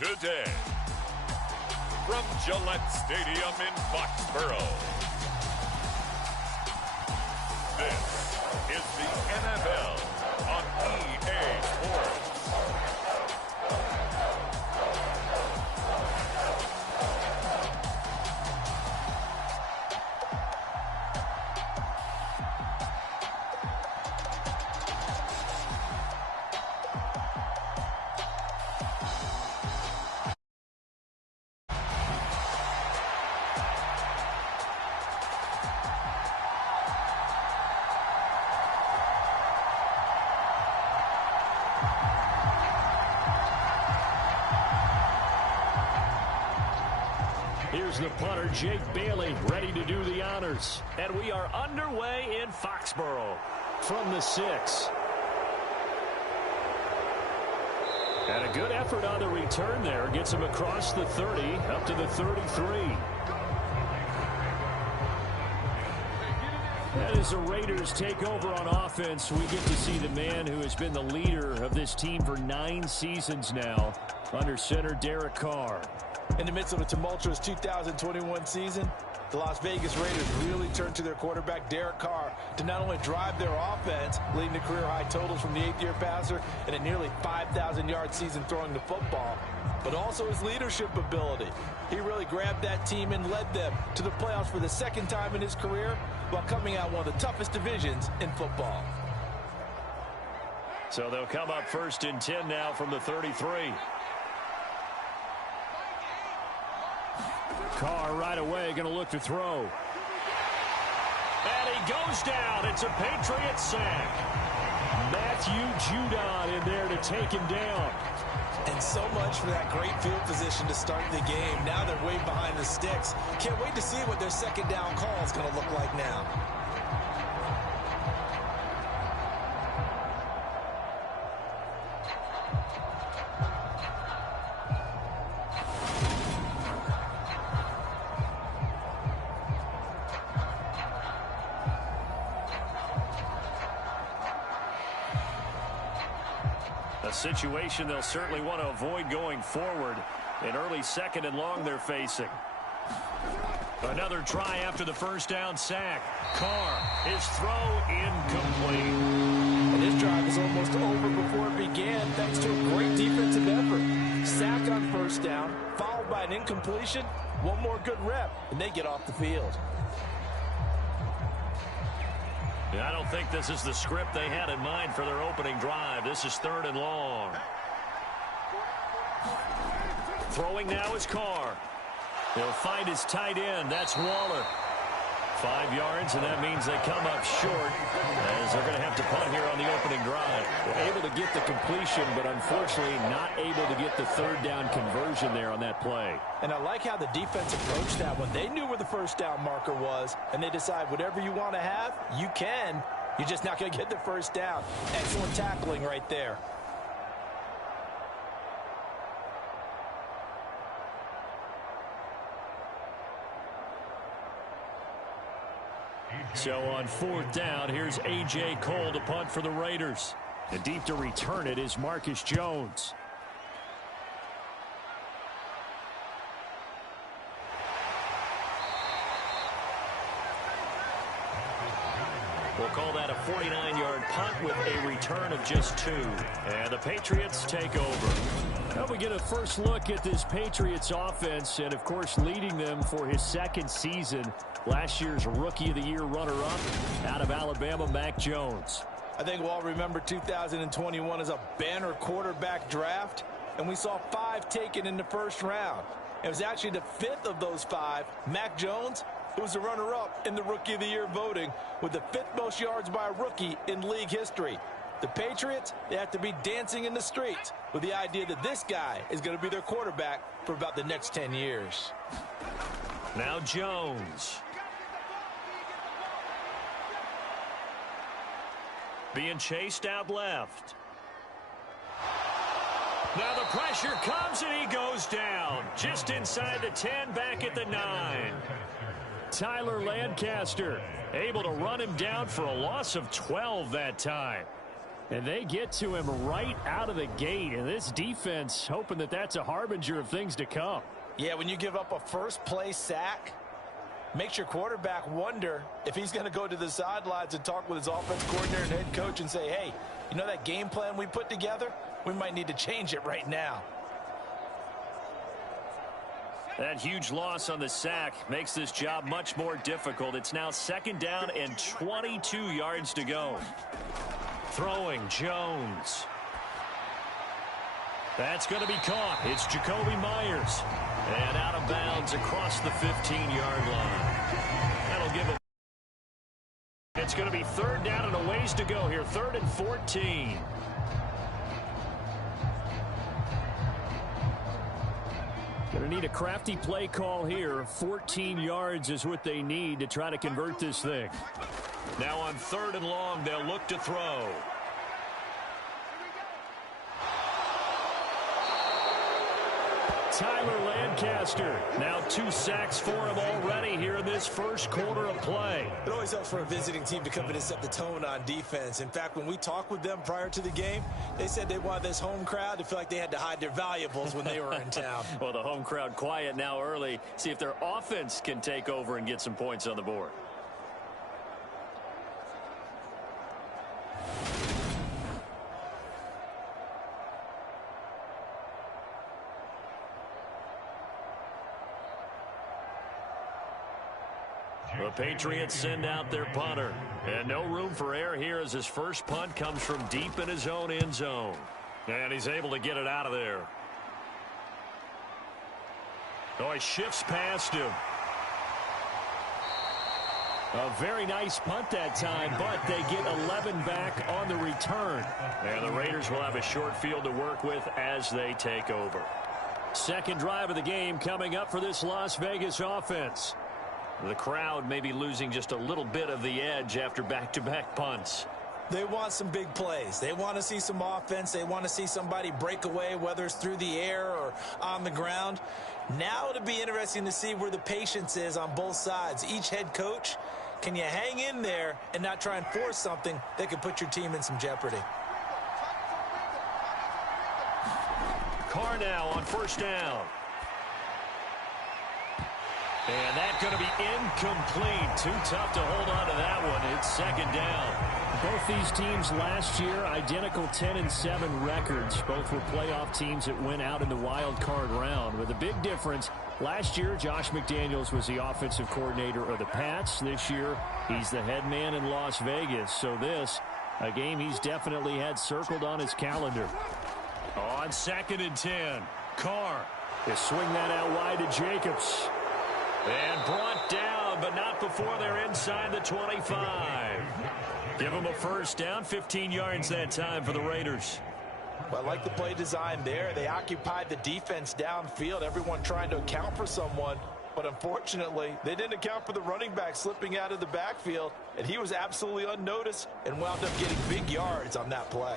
today. From Gillette Stadium in Foxborough, this is the NFL on EA Sports. Here's the punter, Jake Bailey, ready to do the honors. And we are underway in Foxborough from the 6. And a good effort on the return there. Gets him across the 30, up to the 33. And as the Raiders take over on offense, we get to see the man who has been the leader of this team for 9 seasons now, under center Derek Carr. In the midst of a tumultuous 2021 season, the Las Vegas Raiders really turned to their quarterback, Derek Carr, to not only drive their offense, leading to career-high totals from the 8th-year passer and a nearly 5,000-yard season throwing the football, but also his leadership ability. He really grabbed that team and led them to the playoffs for the 2nd time in his career while coming out one of the toughest divisions in football. So they'll come up 1st and 10 now from the 33. Carr right away going to look to throw. And he goes down. It's a Patriots sack. Matthew Judon in there to take him down. And so much for that great field position to start the game. Now they're way behind the sticks. Can't wait to see what their 2nd down call is going to look like now. A situation they'll certainly want to avoid going forward. An early 2nd and long they're facing. Another try after the 1st down sack. Carr, his throw incomplete. And this drive is almost over before it began thanks to a great defensive effort. Sack on 1st down, followed by an incompletion. One more good rep, and they get off the field. I don't think this is the script they had in mind for their opening drive. This is 3rd and long. Throwing now is Carr. He'll find his tight end. That's Waller. 5 yards, and that means they come up short as they're going to have to punt here on the opening drive. Able to get the completion, but unfortunately not able to get the 3rd down conversion there on that play. And I like how the defense approached that one. They knew where the 1st down marker was, and they decide whatever you want to have, you can. You're just not going to get the 1st down. Excellent tackling right there. So on 4th down, here's A.J. Cole to punt for the Raiders. And deep to return it is Marcus Jones. We'll call that a 49-yard punt with a return of just 2. And the Patriots take over. Now we get a first look at this Patriots offense, and of course leading them for his 2nd season. Last year's Rookie of the Year runner-up out of Alabama, Mac Jones. I think we'll all remember 2021 as a banner quarterback draft, and we saw 5 taken in the 1st round. It was actually the 5th of those 5, Mac Jones, who was the runner-up in the Rookie of the Year voting with the 5th most yards by a rookie in league history. The Patriots, they have to be dancing in the streets with the idea that this guy is going to be their quarterback for about the next 10 years. Now Jones. Being chased out left. Now the pressure comes and he goes down. Just inside the 10, back at the 9. Tyler Lancaster able to run him down for a loss of 12 that time. And they get to him right out of the gate. And this defense hoping that that's a harbinger of things to come. Yeah, when you give up a first-play sack, makes your quarterback wonder if he's going to go to the sidelines and talk with his offense coordinator and head coach and say, hey, you know that game plan we put together? We might need to change it right now. That huge loss on the sack makes this job much more difficult. It's now 2nd down and 22 yards to go. Throwing Jones. That's going to be caught. It's Jacoby Myers. And out of bounds across the 15-yard line. That'll give him. It's going to be 3rd down and a ways to go here. 3rd and 14. Going to need a crafty play call here. 14 yards is what they need to try to convert this thing. Now on 3rd and long, they'll look to throw. Tyler Lancaster. Now 2 sacks for him already here in this first quarter of play. It always helps for a visiting team to come in and set the tone on defense. In fact, when we talked with them prior to the game, they said they wanted this home crowd to feel like they had to hide their valuables when they were in town. Well, the home crowd quiet now early. See if their offense can take over and get some points on the board. The Patriots send out their punter. And no room for error here as his first punt comes from deep in his own end zone. And he's able to get it out of there. Oh, he shifts past him. A very nice punt that time, but they get 11 back on the return. And the Raiders will have a short field to work with as they take over. Second drive of the game coming up for this Las Vegas offense. The crowd may be losing just a little bit of the edge after back-to-back punts. They want some big plays. They want to see some offense. They want to see somebody break away, whether it's through the air or on the ground. Now it'll be interesting to see where the patience is on both sides. Each head coach, can you hang in there and not try and force something that could put your team in some jeopardy? Carr now on 1st down. And that's going to be incomplete. Too tough to hold on to that one. It's 2nd down. Both these teams last year, identical 10-7 records. Both were playoff teams that went out in the wild card round. With a big difference, last year, Josh McDaniels was the offensive coordinator of the Pats. This year, he's the head man in Las Vegas. So this, a game he's definitely had circled on his calendar. On 2nd and 10, Carr. They swing that out wide to Jacobs. And brought down, but not before they're inside the 25. Give them a 1st down, 15 yards that time for the Raiders. Well, I like the play design there. They occupied the defense downfield, everyone trying to account for someone. But unfortunately, they didn't account for the running back slipping out of the backfield, and he was absolutely unnoticed and wound up getting big yards on that play.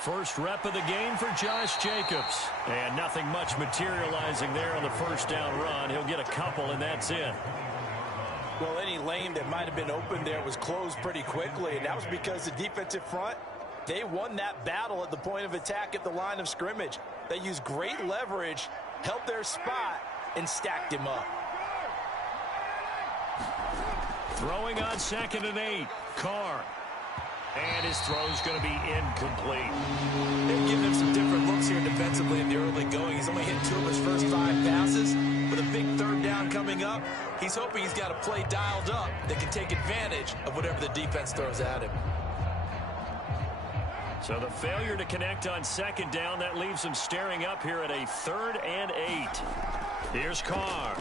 First rep of the game for Josh Jacobs. And nothing much materializing there on the 1st down run. He'll get a couple, and that's it. Well, any lane that might have been open there was closed pretty quickly, and that was because the defensive front, they won that battle at the point of attack at the line of scrimmage. They used great leverage, held their spot, and stacked him up. Throwing on 2nd and 8, Carr. And his throw's going to be incomplete. They're giving him some different looks here defensively in the early going. He's only hit 2 of his first 5 passes. With a big 3rd down coming up, he's hoping he's got a play dialed up that can take advantage of whatever the defense throws at him. So the failure to connect on 2nd down, that leaves him staring up here at a 3rd and 8. Here's Carr.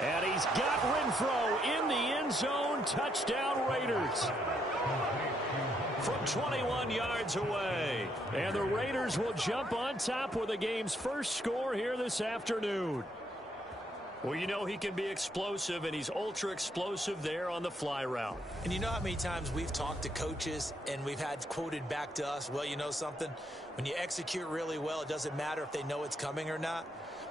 And he's got Renfro in the end zone. Touchdown, Raiders. From 21 yards away. And the Raiders will jump on top with the game's first score here this afternoon. Well, you know he can be explosive, and he's ultra explosive there on the fly route. And you know how many times we've talked to coaches and we've had quoted back to us, well, you know something? When you execute really well, it doesn't matter if they know it's coming or not.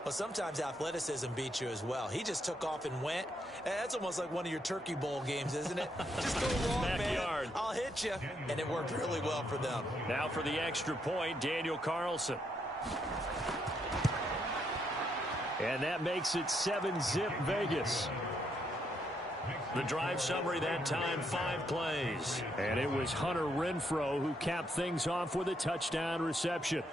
Well, sometimes athleticism beats you as well. He just took off and went. And that's almost like one of your Turkey Bowl games, isn't it? Just go long, Backyard. man. I'll hit you. And it worked really well for them. Now for the extra point, Daniel Carlson. And that makes it 7-zip Vegas. The drive summary that time, 5 plays. And it was Hunter Renfrow who capped things off with a touchdown reception.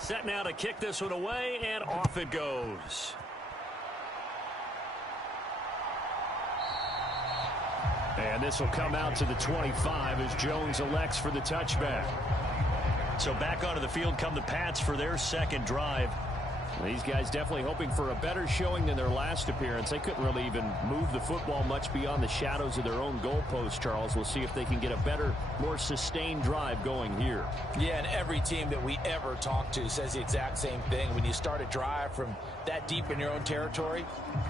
Set now to kick this one away, and off it goes. And this will come out to the 25 as Jones elects for the touchback. So back onto the field come the Pats for their second drive. These guys definitely hoping for a better showing than their last appearance. They couldn't really even move the football much beyond the shadows of their own goalpost, Charles. We'll see if they can get a better, more sustained drive going here. Yeah, and every team that we ever talk to says the exact same thing. When you start a drive from that deep in your own territory,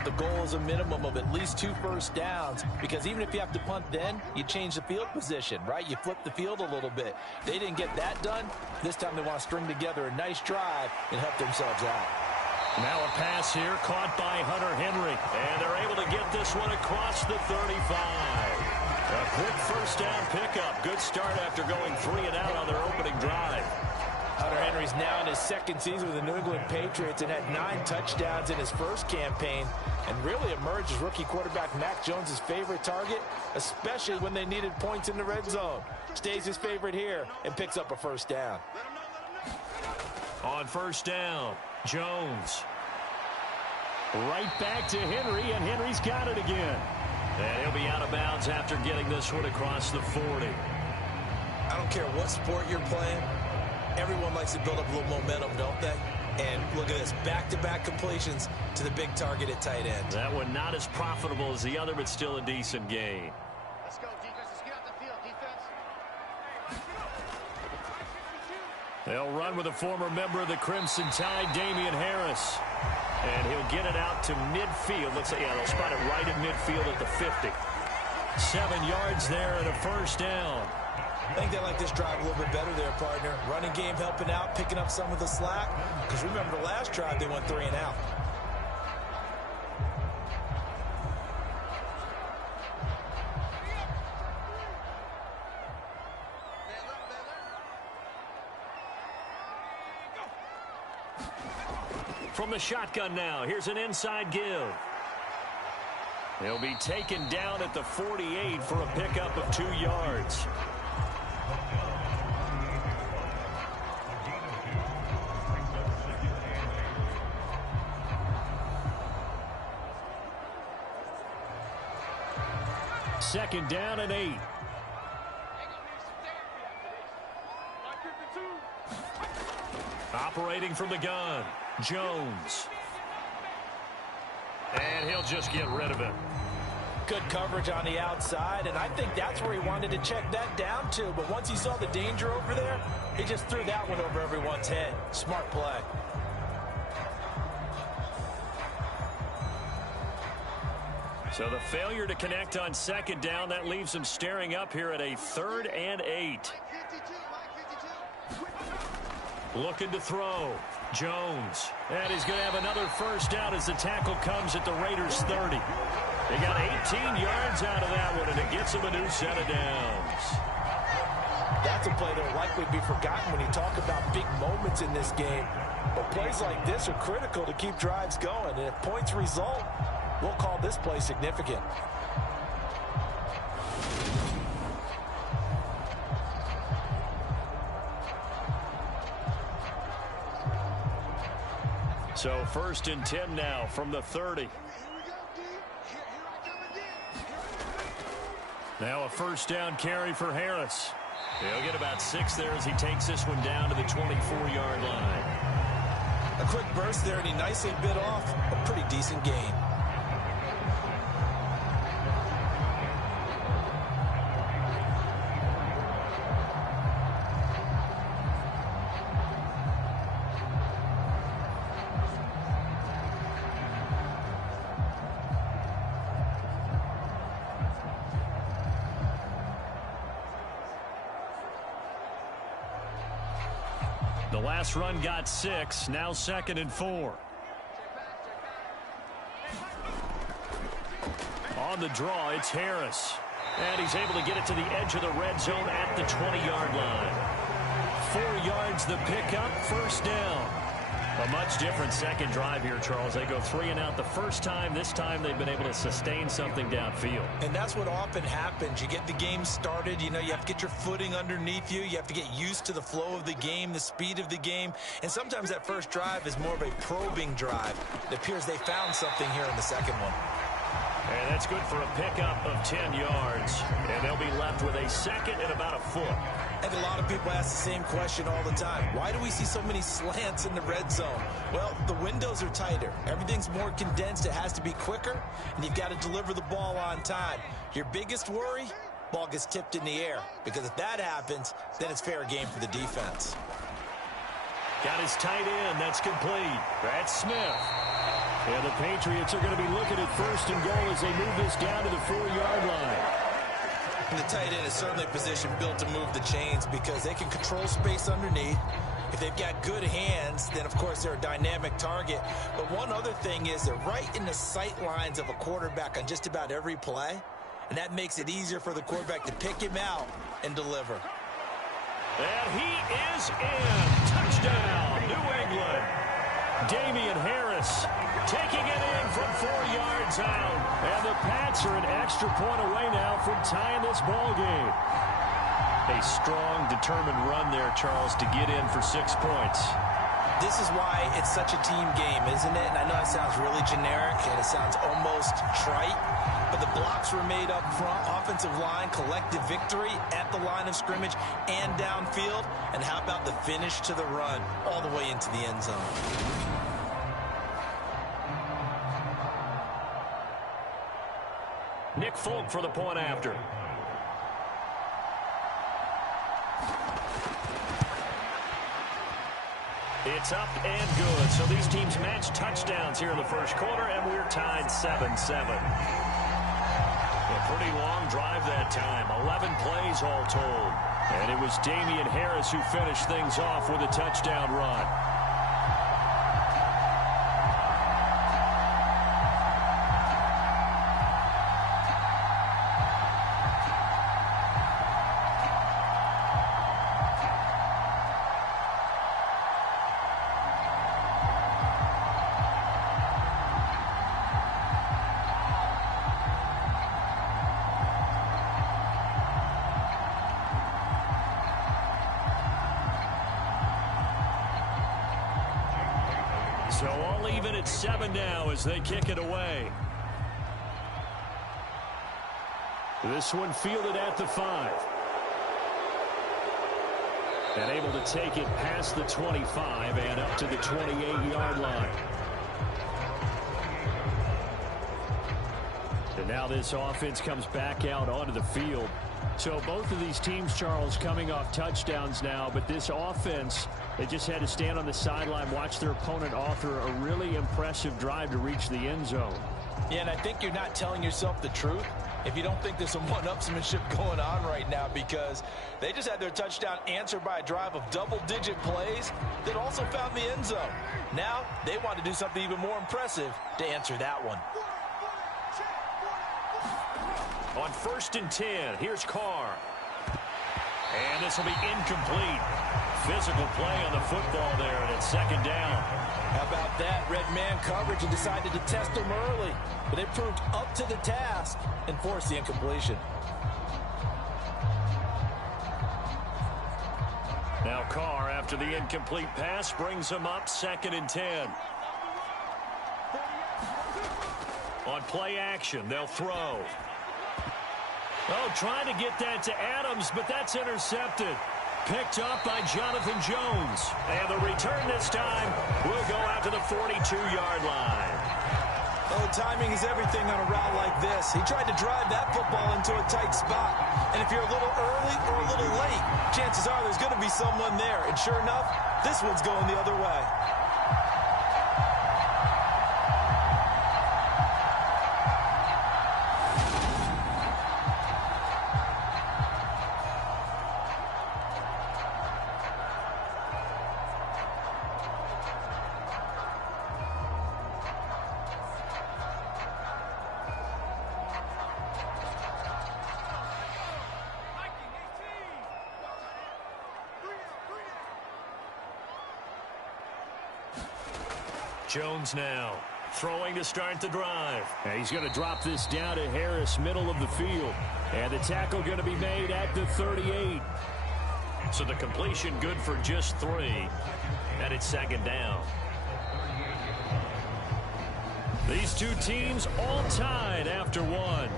the goal is a minimum of at least 2 first downs, because even if you have to punt then, you change the field position, right? You flip the field a little bit. They didn't get that done. This time they want to string together a nice drive and help themselves out. Now a pass here caught by Hunter Henry. And they're able to get this one across the 35. A quick first down pickup. Good start after going 3 and out on their opening drive. Hunter Henry's now in his second season with the New England Patriots and had 9 touchdowns in his first campaign and really emerged as rookie quarterback Mac Jones' favorite target, especially when they needed points in the red zone. Stays his favorite here and picks up a first down. On first down, Jones. Right back to Henry, and Henry's got it again. And he'll be out of bounds after getting this one across the 40. I don't care what sport you're playing. Everyone likes to build up a little momentum, don't they? And look at this, back-to-back completions to the big target at tight end. That one not as profitable as the other, but still a decent gain. Let's go, defense. Let's get out the field, defense. They'll run with a former member of the Crimson Tide, Damian Harris. And he'll get it out to midfield. Looks like, yeah, they'll spot it right at midfield at the 50. 7 yards there and a first down. I think they like this drive a little bit better there, partner. Running game helping out, picking up some of the slack. Because remember the last drive, they went 3 and out. From the shotgun now, here's an inside give. He'll be taken down at the 48 for a pickup of 2 yards. Second down and 8. Operating from the gun, Jones. And he'll just get rid of it. Good coverage on the outside, and I think that's where he wanted to check that down to. But once he saw the danger over there, he just threw that one over everyone's head. Smart play. So the failure to connect on second down, that leaves him staring up here at a 3rd and 8. Looking to throw. Jones. And he's going to have another first down as the tackle comes at the Raiders' 30. They got 18 yards out of that one, and it gets them a new set of downs. That's a play that will likely be forgotten when you talk about big moments in this game. But plays like this are critical to keep drives going. And if points result, we'll call this play significant. So 1st and 10 now from the 30. Now a 1st down carry for Harris. He'll get about 6 there as he takes this one down to the 24-yard line. A quick burst there, and he nicely bit off a pretty decent gain. The last run got 6. Now 2nd and 4. On the draw, it's Harris. And he's able to get it to the edge of the red zone at the 20-yard line. 4 yards the pickup, 1st down. A much different second drive here, Charles. They go 3 and out the first time. This time they've been able to sustain something downfield. And that's what often happens. You get the game started. You know, you have to get your footing underneath you. You have to get used to the flow of the game, the speed of the game. And sometimes that first drive is more of a probing drive. It appears they found something here in the second one. And that's good for a pickup of 10 yards. And they'll be left with a 2nd and about a foot. And a lot of people ask the same question all the time. Why do we see so many slants in the red zone? Well, the windows are tighter. Everything's more condensed. It has to be quicker, and you've got to deliver the ball on time. Your biggest worry? Ball gets tipped in the air, because if that happens, then it's fair game for the defense. Got his tight end. That's complete. That's Smith. And the Patriots are going to be looking at 1st and goal as they move this down to the 4-yard line. And the tight end is certainly a position built to move the chains because they can control space underneath. If they've got good hands, then, of course, they're a dynamic target. But one other thing is they're right in the sight lines of a quarterback on just about every play. And that makes it easier for the quarterback to pick him out and deliver. And he is in. Touchdown, New England. Damian Harris taking it in from 4 yards out. And the Pats are an extra point away now from tying this ball game. A strong, determined run there, Charles, to get in for 6 points. This is why it's such a team game, isn't it? And I know it sounds really generic and it sounds almost trite, but the blocks were made up front, offensive line, collective victory at the line of scrimmage and downfield. And how about the finish to the run all the way into the end zone? Nick Folk for the point after. It's up and good. So these teams match touchdowns here in the first quarter, and we're tied 7-7. A pretty long drive that time. 11 plays all told. And it was Damian Harris who finished things off with a touchdown run. So all even at 7 now as they kick it away. This one fielded at the 5. And able to take it past the 25 and up to the 28-yard line. And now this offense comes back out onto the field. So both of these teams, Charles, coming off touchdowns now, but this offense, they just had to stand on the sideline, watch their opponent author a really impressive drive to reach the end zone. Yeah, and I think you're not telling yourself the truth if you don't think there's some one-upsmanship going on right now, because they just had their touchdown answered by a drive of double-digit plays that also found the end zone. Now they want to do something even more impressive to answer that one. On 1st and 10, here's Carr. And this will be incomplete. Physical play on the football there, and it's 2nd down. How about that? Red man coverage and decided to test him early. But they proved up to the task and forced the incompletion. Now Carr, after the incomplete pass, brings him up 2nd and 10. On play action, they'll throw. Oh, trying to get that to Adams, but that's intercepted. Picked up by Jonathan Jones. And the return this time will go out to the 42-yard line. Oh, timing is everything on a route like this. He tried to drive that football into a tight spot. And if you're a little early or a little late, chances are there's going to be someone there. And sure enough, this one's going the other way. Jones now throwing to start the drive. And he's going to drop this down to Harris, middle of the field. And the tackle going to be made at the 38. So the completion good for just 3. And it's second down. These two teams all tied after 1.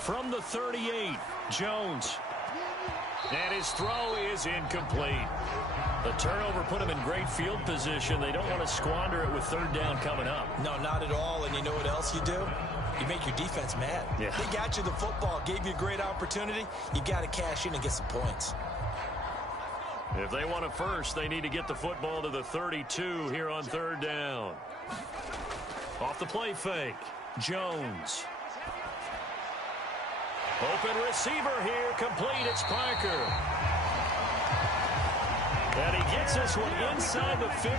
From the 38, Jones. And his throw is incomplete. The turnover put him in great field position. They don't want to squander it with third down coming up. No, not at all. And you know what else you do? You make your defense mad. Yeah. They got you the football, gave you a great opportunity. You got to cash in and get some points. If they want a first, they need to get the football to the 32 here on third down. Off the play fake, Jones. Open receiver here, complete, it's Parker. And he gets this one inside the 15,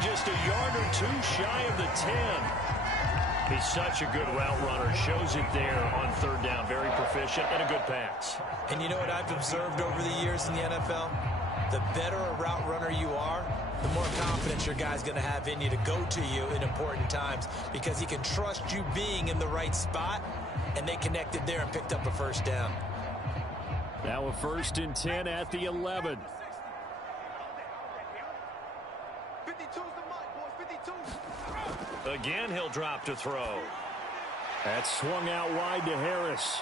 just a yard or 2 shy of the 10. He's such a good route runner, shows it there on third down, very proficient and a good pass. And you know what I've observed over the years in the NFL? The better a route runner you are, the more confidence your guy's going to have in you to go to you in important times because he can trust you being in the right spot. And they connected there and picked up a first down. Now a 1st and 10 at the 11. 52's the mark, boys. 52. Again, he'll drop to throw. That's swung out wide to Harris.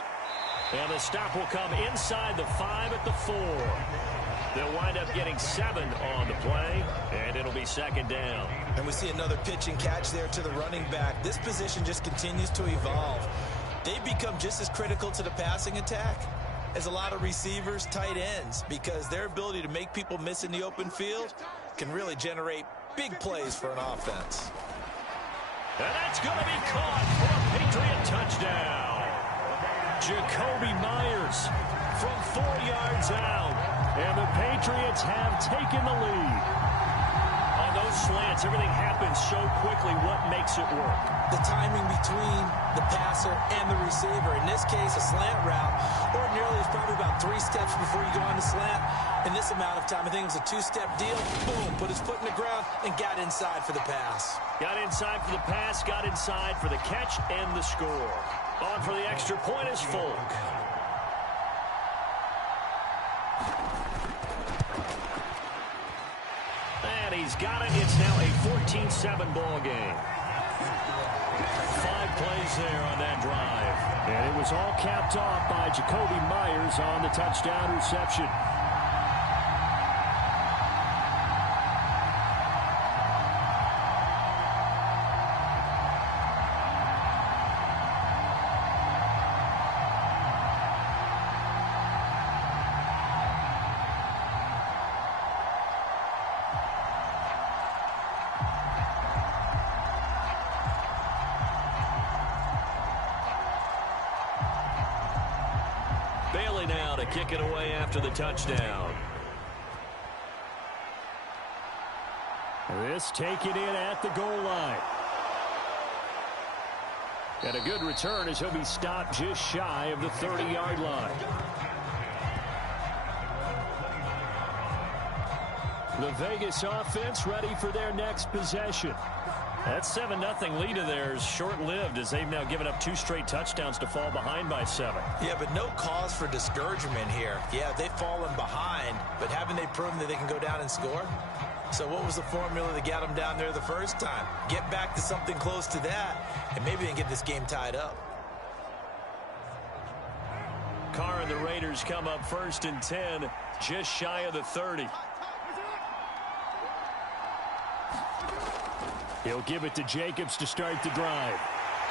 And the stop will come inside the 5 at the 4. They'll wind up getting 7 on the play, and it'll be second down. And we see another pitch and catch there to the running back. This position just continues to evolve. They've become just as critical to the passing attack as a lot of receivers, tight ends, because their ability to make people miss in the open field can really generate big plays for an offense. And that's going to be caught for a Patriot touchdown. Jacoby Myers from 4 yards out. And the Patriots have taken the lead. On those slants, everything happens so quickly. What makes it work? The timing between the passer and the receiver. In this case, a slant route. Ordinarily, it's probably about 3 steps before you go on the slant. In this amount of time, I think it was a 2-step deal. Boom, put his foot in the ground and got inside for the pass. Got inside for the pass, got inside for the catch and the score. On for the extra point is Folk. And he's got it. It's now a 14-7 ball game. 5 plays there on that drive. And it was all capped off by Jacoby Myers on the touchdown reception. Bailey now to kick it away after the touchdown. This taken in at the goal line. And a good return as he'll be stopped just shy of the 30-yard line. The Vegas offense ready for their next possession. That 7-0 lead of theirs short-lived as they've now given up 2 straight touchdowns to fall behind by 7. Yeah, but no cause for discouragement here. Yeah, they've fallen behind, but haven't they proven that they can go down and score? So what was the formula that got them down there the first time? Get back to something close to that, and maybe they can get this game tied up. Carr and the Raiders come up 1st and 10, just shy of the 30. He'll give it to Jacobs to start the drive.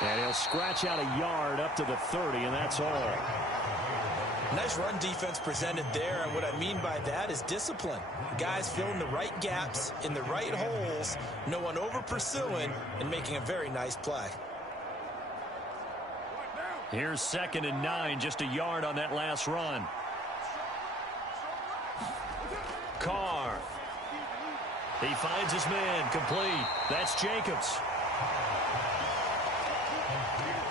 And he'll scratch out a yard up to the 30, and that's all. Nice run defense presented there, and what I mean by that is discipline. Guys filling the right gaps in the right holes, no one over pursuing, and making a very nice play. Here's 2nd and 9, just a yard on that last run. Carr. He finds his man, complete. That's Jacobs.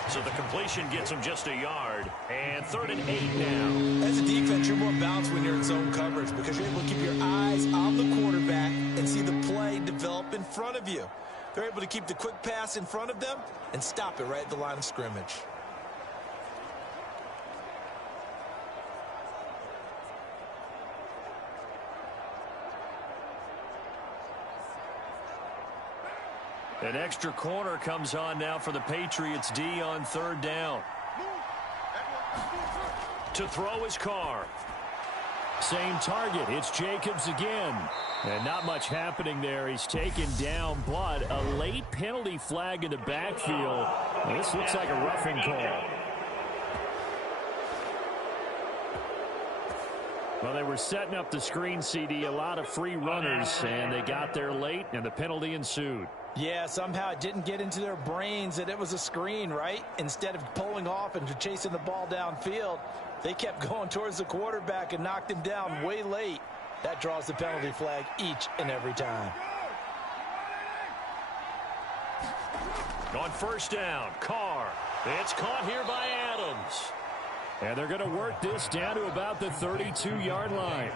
So the completion gets him just a yard. And 3rd and 8 now. As a defense, you're more balanced when you're in zone coverage because you're able to keep your eyes on the quarterback and see the play develop in front of you. They're able to keep the quick pass in front of them and stop it right at the line of scrimmage. An extra corner comes on now for the Patriots D on 3rd down. To throw his Carr. Same target. It's Jacobs again. And not much happening there. He's taken down, but a late penalty flag in the backfield. This looks like a roughing call. Well, they were setting up the screen, CD, a lot of free runners, and they got there late, and the penalty ensued. Yeah, somehow it didn't get into their brains that it was a screen, right? Instead of pulling off and chasing the ball downfield, they kept going towards the quarterback and knocked him down way late. That draws the penalty flag each and every time. On 1st down, Carr. It's caught here by Adams. And they're going to work this down to about the 32-yard line.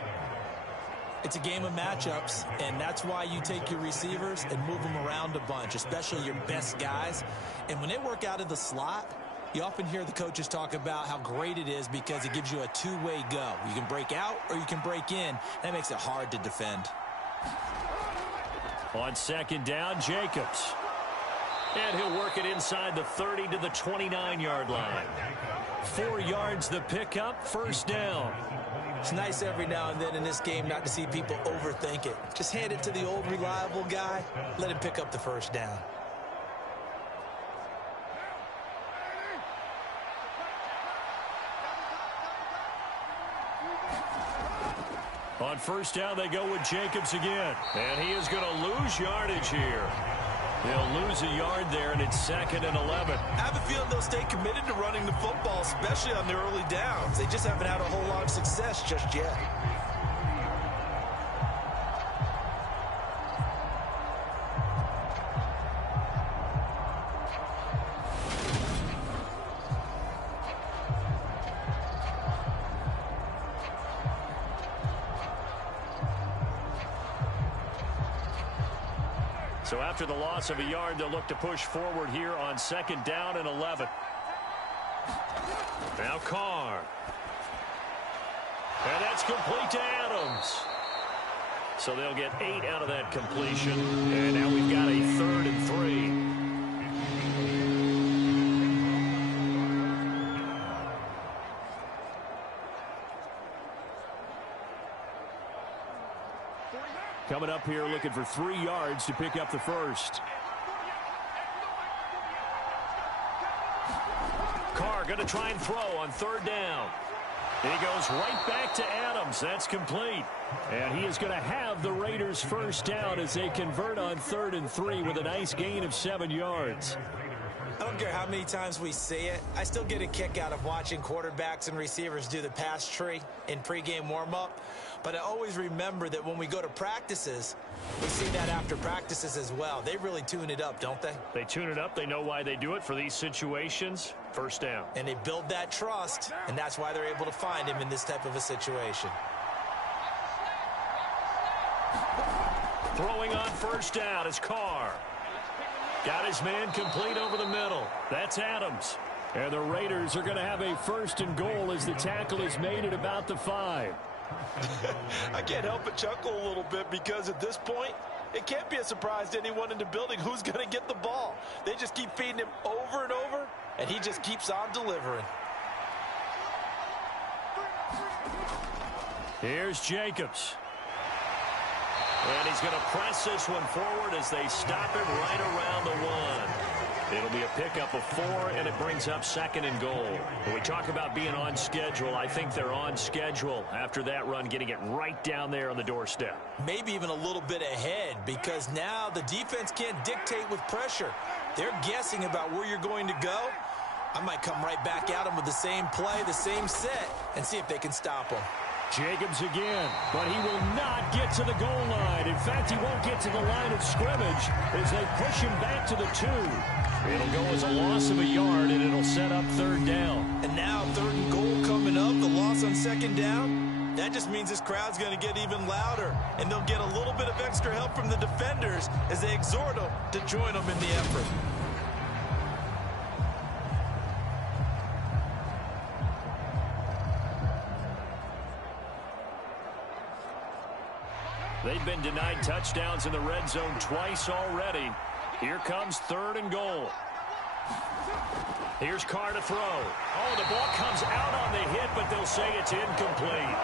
It's a game of matchups, and that's why you take your receivers and move them around a bunch, especially your best guys. And when they work out of the slot, you often hear the coaches talk about how great it is because it gives you a two-way go. You can break out or you can break in. That makes it hard to defend. On 2nd down, Jacobs. And he'll work it inside the 30 to the 29-yard line. 4 yards the pickup, 1st down. It's nice every now and then in this game not to see people overthink it. Just hand it to the old reliable guy. Let him pick up the 1st down. On 1st down, they go with Jacobs again. And he is going to lose yardage here. They'll lose a yard there, and it's 2nd and 11. I have a feeling they'll stay committed to running the football, especially on the early downs. They just haven't had a whole lot of success just yet. So after the loss of a yard, they'll look to push forward here on 2nd down and 11. Now Carr. And that's complete to Adams. So they'll get 8 out of that completion. And now we've got a 3rd and 3. Coming up here looking for 3 yards to pick up the 1st. Carr going to try and throw on 3rd down. He goes right back to Adams. That's complete. And he is going to have the Raiders' 1st down as they convert on 3rd and 3 with a nice gain of 7 yards. I don't care how many times we see it, I still get a kick out of watching quarterbacks and receivers do the pass tree in pregame warm-up. But I always remember that when we go to practices, we see that after practices as well. They really tune it up, don't they? They tune it up. They know why they do it for these situations. First down. And they build that trust, and that's why they're able to find him in this type of a situation. Throwing on first down is Carr. Got his man complete over the middle. That's Adams. And the Raiders are going to have a first and goal as the tackle is made at about the 5. I can't help but chuckle a little bit because at this point, it can't be a surprise to anyone in the building who's going to get the ball. They just keep feeding him over and over, and he just keeps on delivering. Here's Jacobs. And he's going to press this one forward as they stop it right around the 1. It'll be a pickup of 4, and it brings up second and goal. When we talk about being on schedule, I think they're on schedule after that run, getting it right down there on the doorstep. Maybe even a little bit ahead because now the defense can't dictate with pressure. They're guessing about where you're going to go. I might come right back at them with the same play, the same set, and see if they can stop them. Jacobs again, but he will not get to the goal line. In fact, he won't get to the line of scrimmage as they push him back to the 2. It'll go as a loss of a yard, and it'll set up third down. And now third and goal coming up, the loss on second down. That just means this crowd's going to get even louder, and they'll get a little bit of extra help from the defenders as they exhort them to join them in the effort. They've been denied touchdowns in the red zone twice already. Here comes third and goal. Here's Carr to throw. Oh, the ball comes out on the hit, but they'll say it's incomplete.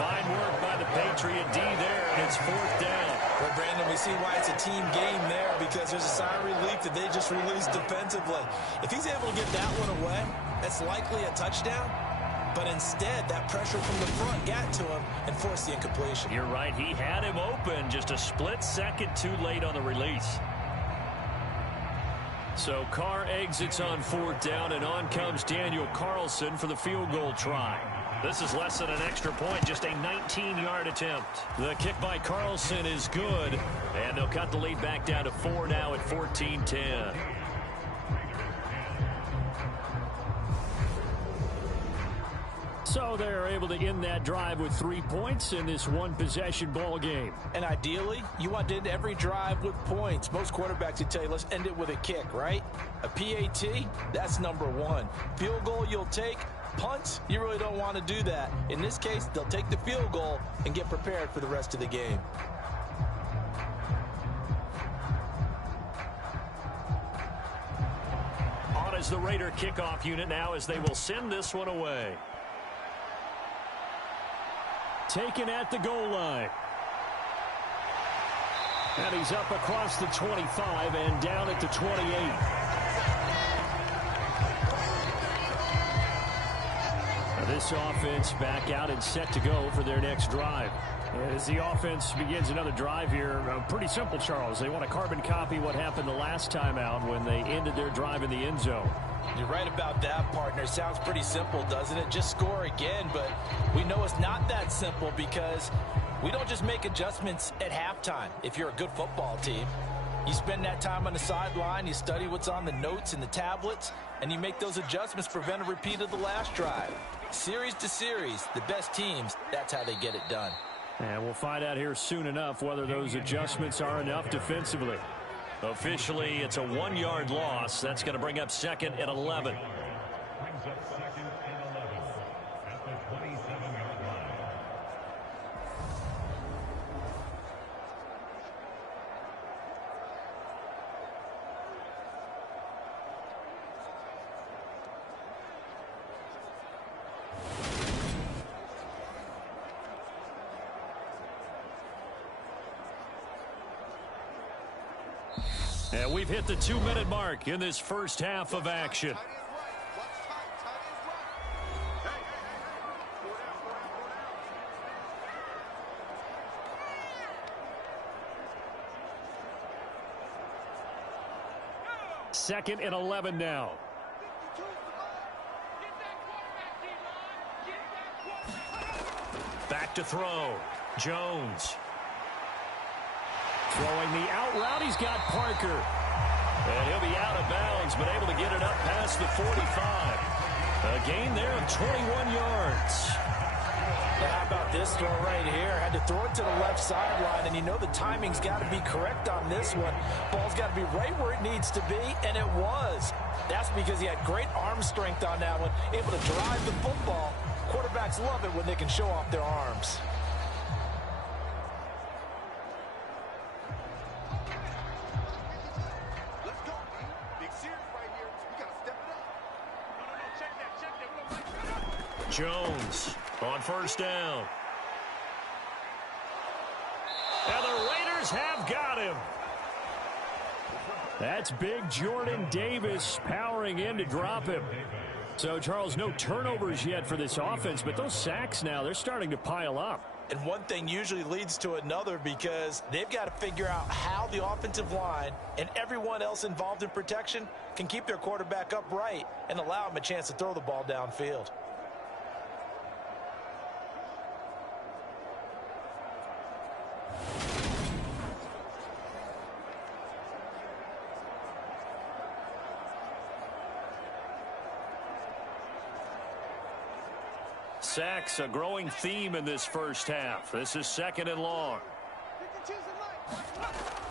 Fine work by the Patriot D there, and it's fourth down. Well, Brandon, we see why it's a team game there because there's a sigh of relief that they just released defensively. If he's able to get that one away, that's likely a touchdown. But instead, that pressure from the front got to him and forced the incompletion. You're right. He had him open just a split second too late on the release. So Carr exits on fourth down, and on comes Daniel Carlson for the field goal try. This is less than an extra point, just a 19-yard attempt. The kick by Carlson is good, and they'll cut the lead back down to 4 now at 14-10. So they're able to end that drive with 3 points in this one-possession ball game. And ideally, you want to end every drive with points. Most quarterbacks would tell you, let's end it with a kick, right? A PAT, that's number 1. Field goal you'll take. Punts, you really don't want to do that. In this case, they'll take the field goal and get prepared for the rest of the game. On is the Raider kickoff unit now as they will send this one away. Taken at the goal line. And he's up across the 25 and down at the 28. Now this offense back out and set to go for their next drive. As the offense begins another drive here, pretty simple, Charles. They want to carbon copy what happened the last time out when they ended their drive in the end zone. You're right about that, partner. Sounds pretty simple, doesn't it? Just score again, but we know it's not that simple because we don't just make adjustments at halftime. If you're a good football team, you spend that time on the sideline, you study what's on the notes and the tablets, and you make those adjustments to prevent a repeat of the last drive. Series to series, the best teams, that's how they get it done. And we'll find out here soon enough whether those adjustments are enough defensively. Officially, it's a 1-yard loss. That's going to bring up second and 11. Brings up second and 11 at the 27-yard line. And we've hit the 2-minute mark in this first half of action. 2nd and 11 now. Back to throw. Jones. Throwing the out route, he's got Parker. And he'll be out of bounds, but able to get it up past the 45. A gain there of 21 yards. How about this throw right here? Had to throw it to the left sideline, and you know the timing's got to be correct on this one. Ball's got to be right where it needs to be, and it was. That's because he had great arm strength on that one, able to drive the football. Quarterbacks love it when they can show off their arms. Let's go, man. Big series right here. We got to step it up. No, check that. We don't like that. Jones on first down. And the Raiders have got him. That's big Jordan Davis powering in to drop him. So, Charles, no turnovers yet for this offense, but those sacks now, they're starting to pile up. And one thing usually leads to another because they've got to figure out how the offensive line and everyone else involved in protection can keep their quarterback upright and allow him a chance to throw the ball downfield. Sacks, a growing theme in this first half. This is 2nd and long.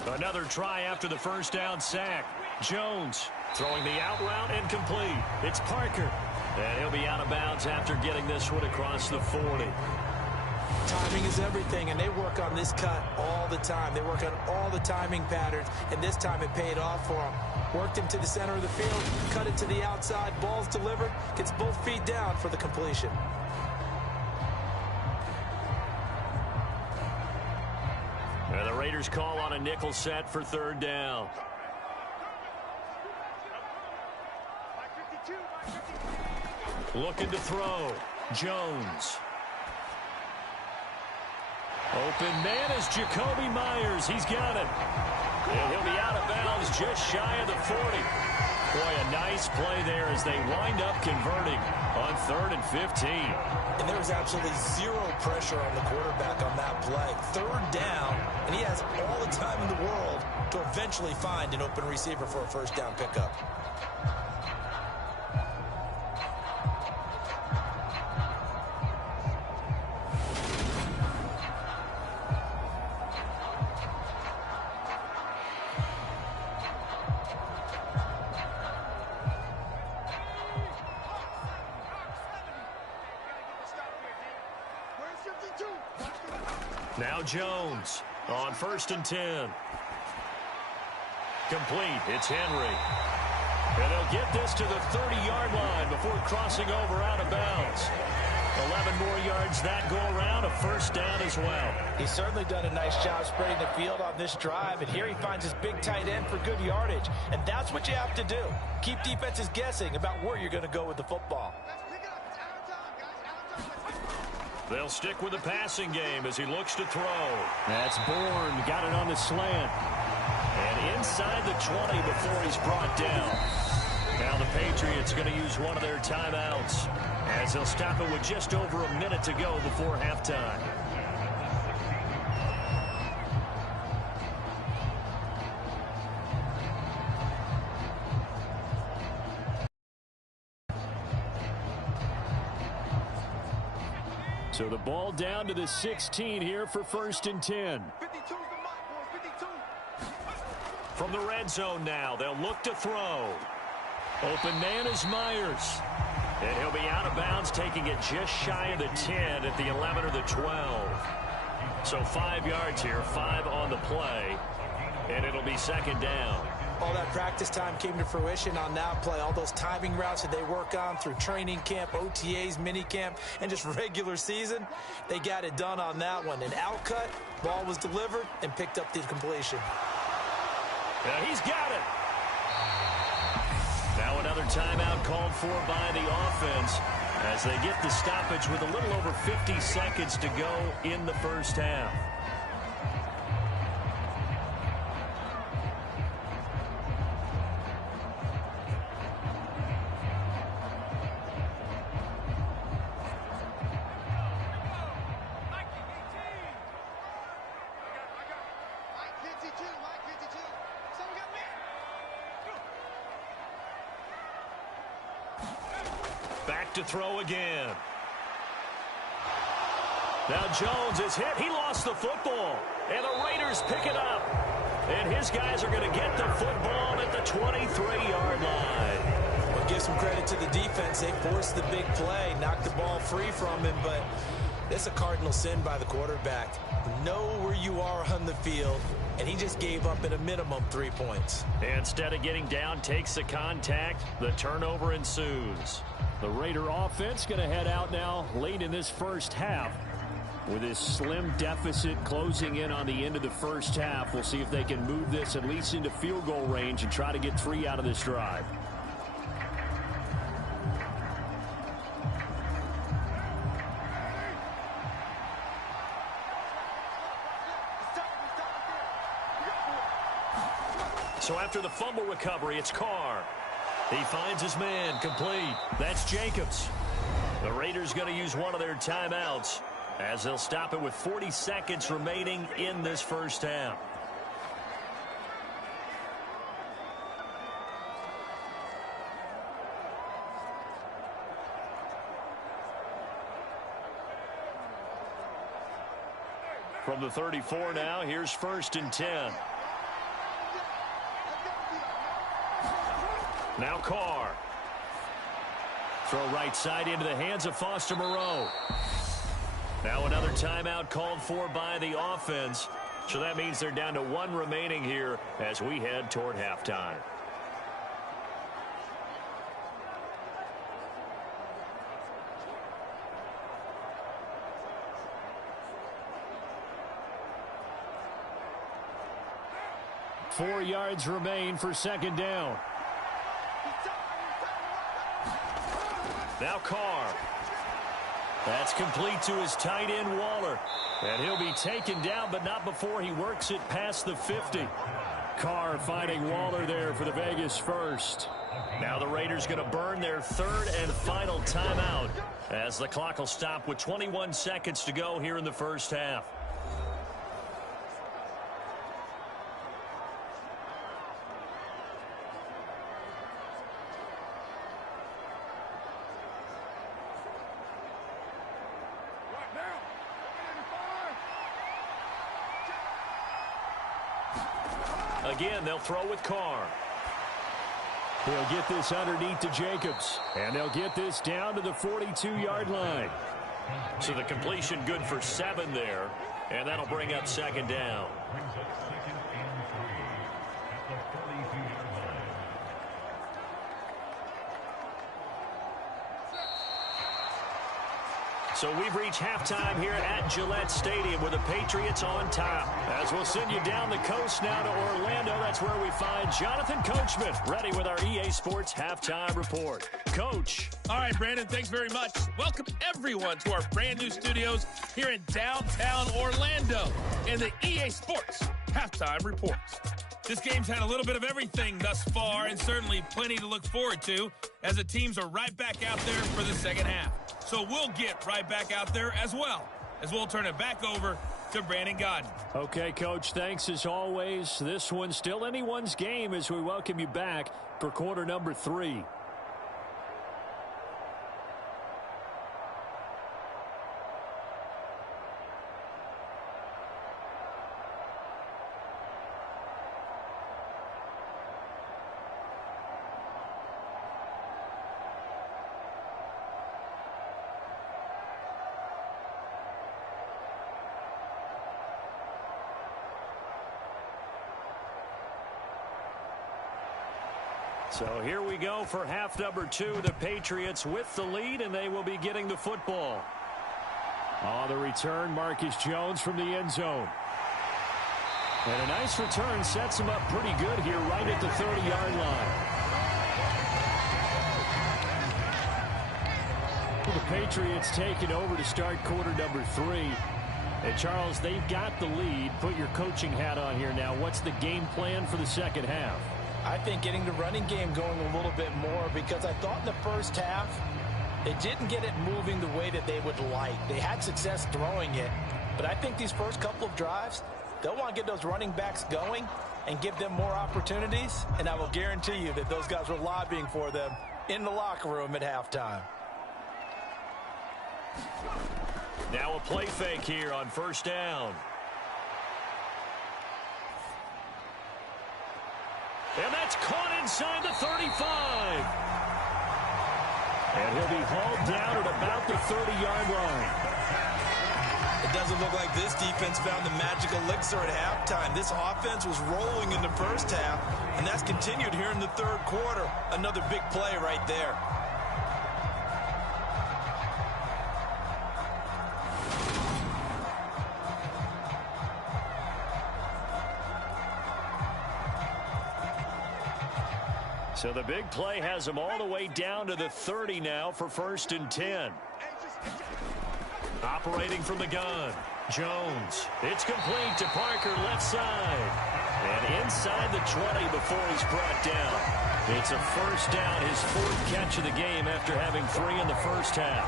Another try after the first down sack. Jones throwing the out route and complete. It's Parker. And he'll be out of bounds after getting this one across the 40. Timing is everything, and they work on this cut all the time. They work on all the timing patterns, and this time it paid off for them. Worked him to the center of the field, cut it to the outside, ball's delivered, gets both feet down for the completion. And the Raiders call on a nickel set for 3rd down. Looking to throw. Jones. Open man is Jacoby Myers. He's got it. And he'll be out of bounds just shy of the 40. Boy, a nice play there as they wind up converting on 3rd and 15. And there was absolutely zero pressure on the quarterback on that play. 3rd down, and he has all the time in the world to eventually find an open receiver for a first down pickup. Now Jones on 1st and 10. Complete. It's Henry. And they'll get this to the 30-yard line before crossing over out of bounds. 11 more yards that go around, a first down as well. He's certainly done a nice job spreading the field on this drive, and here he finds his big tight end for good yardage. And that's what you have to do. Keep defenses guessing about where you're going to go with the football. They'll stick with the passing game as he looks to throw. That's Bourne. Got it on the slant. And inside the 20 before he's brought down. Now the Patriots going to use one of their timeouts as they'll stop it with just over a minute to go before halftime. So the ball down to the 16 here for 1st and 10. 52's the mark, boys. 52. From the red zone now, they'll look to throw. Open man is Myers. And he'll be out of bounds, taking it just shy of the 10 at the 11 or the 12. So 5 yards here, 5 on the play, and it'll be 2nd down. All that practice time came to fruition on that play. All those timing routes that they work on through training camp, OTAs, minicamp, and just regular season, they got it done on that one. An outcut, ball was delivered, and picked up the completion. Now he's got it. Now another timeout called for by the offense as they get the stoppage with a little over 50 seconds to go in the first half. Back to throw again. Now Jones is hit. He lost the football. And the Raiders pick it up. And his guys are going to get the football at the 23-yard line. Well, give some credit to the defense. They forced the big play, knocked the ball free from him, but it's a cardinal sin by the quarterback. Know where you are on the field, and he just gave up at a minimum 3 points. Instead of getting down, takes the contact. The turnover ensues. The Raider offense going to head out now late in this first half. With this slim deficit closing in on the end of the first half, we'll see if they can move this at least into field goal range and try to get 3 out of this drive. So after the fumble recovery, it's Carr. He finds his man, complete. That's Jacobs. The Raiders going to use one of their timeouts as they'll stop it with 40 seconds remaining in this first half. From the 34 now, here's 1st and 10. Now Carr. Throw right side into the hands of Foster Moreau. Now another timeout called for by the offense. So that means they're down to 1 remaining here as we head toward halftime. Four yards remain for 2nd down. Now Carr. That's complete to his tight end, Waller. And he'll be taken down, but not before he works it past the 50. Carr finding Waller there for the Vegas first. Now the Raiders going to burn their 3rd and final timeout as the clock will stop with 21 seconds to go here in the first half. Again, they'll throw with Carr. He'll get this underneath to Jacobs. And they'll get this down to the 42-yard line. So the completion good for 7 there. And that'll bring up 2nd down. Brings up 2nd and 3 at the 42-yard line. So we've reached halftime here at Gillette Stadium with the Patriots on top. As we'll send you down the coast now to Orlando, that's where we find Jonathan Coachman ready with our EA Sports Halftime Report. Coach. All right, Brandon, thanks very much. Welcome everyone to our brand new studios here in downtown Orlando in the EA Sports Halftime Reports. This game's had a little bit of everything thus far and certainly plenty to look forward to as the teams are right back out there for the second half. So we'll get right back out there as well as we'll turn it back over to Brandon Godden. Okay, Coach, thanks as always. This one's still anyone's game as we welcome you back for quarter number 3. So here we go for half number 2. The Patriots with the lead, and they will be getting the football. On the return, Marcus Jones from the end zone. And a nice return sets him up pretty good here right at the 30-yard line. The Patriots taking over to start quarter number 3. And, Charles, they've got the lead. Put your coaching hat on here now. What's the game plan for the second half? I think getting the running game going a little bit more because I thought in the first half they didn't get it moving the way that they would like. They had success throwing it, but I think these first couple of drives, they'll want to get those running backs going and give them more opportunities, and I will guarantee you that those guys were lobbying for them in the locker room at halftime. Now a play fake here on first down. And that's caught inside the 35. And he'll be hauled down at about the 30-yard line. It doesn't look like this defense found the magic elixir at halftime. This offense was rolling in the first half, and that's continued here in the third quarter. Another big play right there. So the big play has them all the way down to the 30 now for 1st and 10. Operating from the gun, Jones. It's complete to Parker, left side. And inside the 20 before he's brought down. It's a first down, his 4th catch of the game after having 3 in the first half.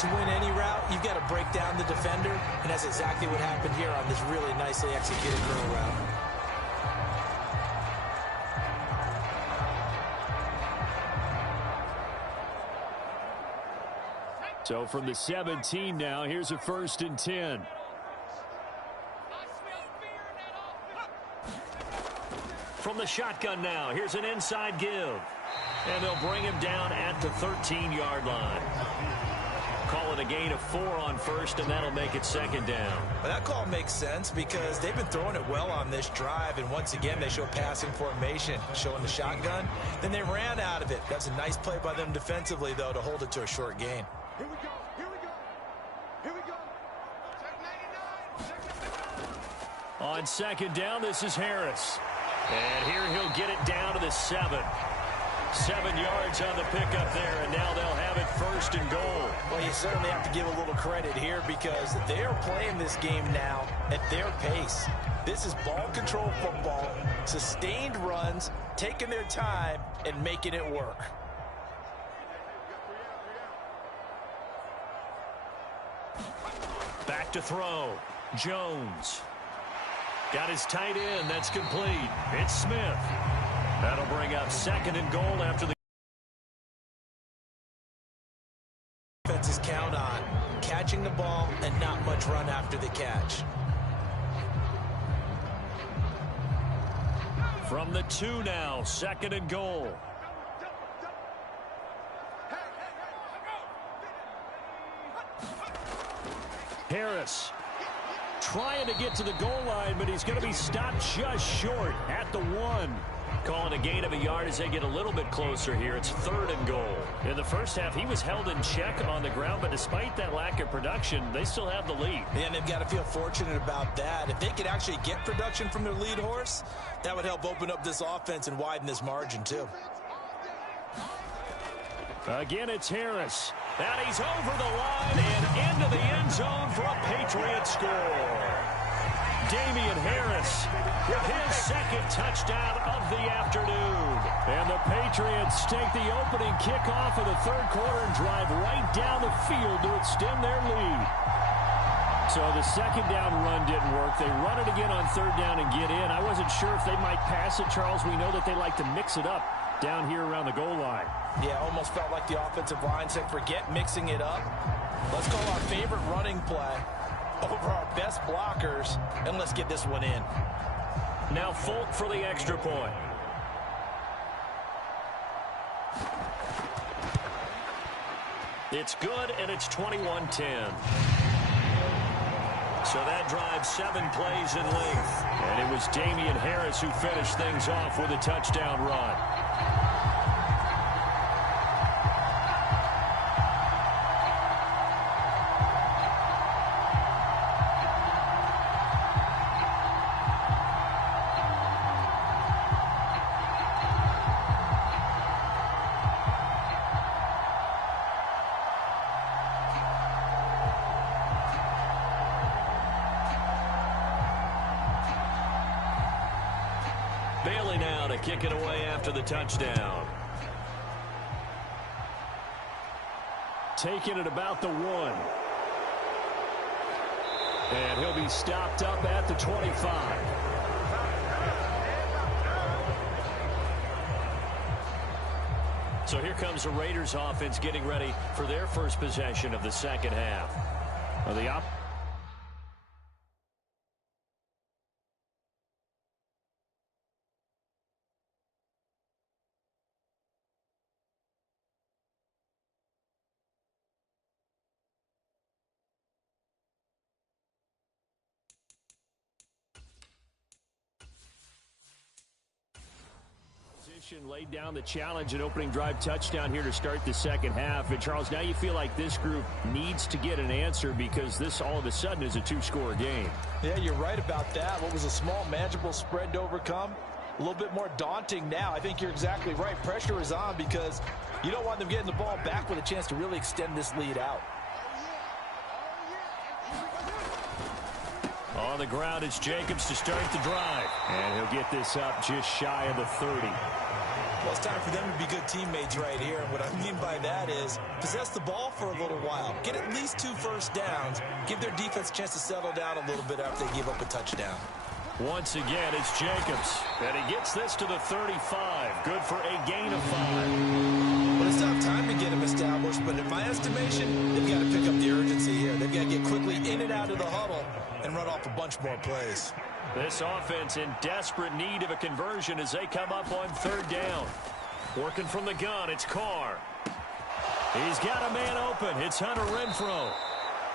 To win any route, you've got to break down the defender, and that's exactly what happened here on this really nicely executed curl route. So from the 17 now, here's a 1st and 10. From the shotgun now, here's an inside give. And they'll bring him down at the 13-yard line. Call it a gain of 4 on first, and that'll make it 2nd down. Well, that call makes sense because they've been throwing it well on this drive, and once again they show passing formation, showing the shotgun. Then they ran out of it. That's a nice play by them defensively, though, to hold it to a short gain. Here we go. Here we go. Here we go. Check 99. On 2nd down, this is Harris. And here he'll get it down to the 7. 7 yards on the pickup there, and now they'll have it 1st and goal. Well, you certainly have to give a little credit here because they're playing this game now at their pace. This is ball control football, sustained runs, taking their time, and making it work. Back to throw. Jones. Got his tight end. That's complete. It's Smith. That'll bring up 2nd and goal after the defenses count on catching the ball and not much run after the catch. From the 2 now, 2nd and goal. Harris trying to get to the goal line, but he's going to be stopped just short at the 1. Calling a gain of a yard as they get a little bit closer here. It's 3rd and goal. In the first half, he was held in check on the ground, but despite that lack of production, they still have the lead. And they've got to feel fortunate about that. If they could actually get production from their lead horse, that would help open up this offense and widen this margin too. Again, it's Harris. And he's over the line and into the end zone for a Patriots score. Damian Harris with his 2nd touchdown of the afternoon. And the Patriots take the opening kickoff of the 3rd quarter and drive right down the field to extend their lead. So the 2nd down run didn't work. They run it again on 3rd down and get in. I wasn't sure if they might pass it, Charles. We know that they like to mix it up down here around the goal line. Yeah, almost felt like the offensive line said, forget mixing it up. Let's call our favorite running play over our best blockers, and let's get this one in. Now Folk for the extra point. It's good, and it's 21-10. So that drives 7 plays in length. And it was Damian Harris who finished things off with a touchdown run. Bailey now to kick it away after the touchdown. Taking it about the 1. And he'll be stopped up at the 25. So here comes the Raiders offense getting ready for their first possession of the second half. Well, the laid down the challenge, an opening drive touchdown here to start the second half. And Charles, now you feel like this group needs to get an answer because this all of a sudden is a two-score game. Yeah, you're right about that. What was a small, manageable spread to overcome, a little bit more daunting now. I think you're exactly right. Pressure is on because you don't want them getting the ball back with a chance to really extend this lead out. On the ground, it's Jacobs to start the drive. And he'll get this up just shy of the 30. Well, it's time for them to be good teammates right here. And what I mean by that is possess the ball for a little while. Get at least 2 first downs. Give their defense a chance to settle down a little bit after they give up a touchdown. Once again, it's Jacobs. And he gets this to the 35. Good for a gain of 5. Well, it's not time to get him established, but in my estimation, they've got to pick up the urgency here. They've got to get quickly in and out of the huddle and run off a bunch more plays. This offense in desperate need of a conversion as they come up on third down. Working from the gun, it's Carr. He's got a man open. It's Hunter Renfrow.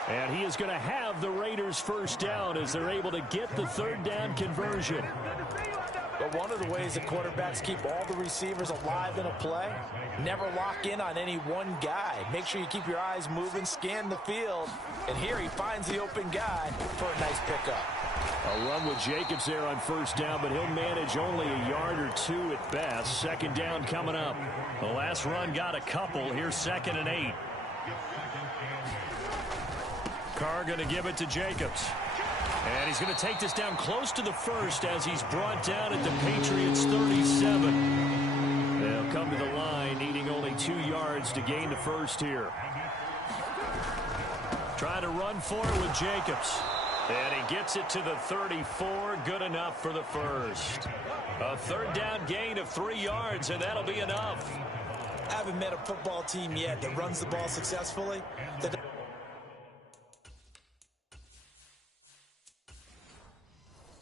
And he is going to have the Raiders first down as they're able to get the third down conversion. But one of the ways that quarterbacks keep all the receivers alive in a play, never lock in on any one guy. Make sure you keep your eyes moving, scan the field. And here he finds the open guy for a nice pickup. A run with Jacobs there on first down, but he'll manage only a yard or 2 at best. Second down coming up. The last run got a couple. Here's 2nd and 8. Carr going to give it to Jacobs. And he's going to take this down close to the first as he's brought down at the Patriots 37. They'll come to the line needing only 2 yards to gain the first here. Trying to run for it with Jacobs. And he gets it to the 34. Good enough for the first. A third down gain of 3 yards, and that'll be enough. I haven't met a football team yet that runs the ball successfully. That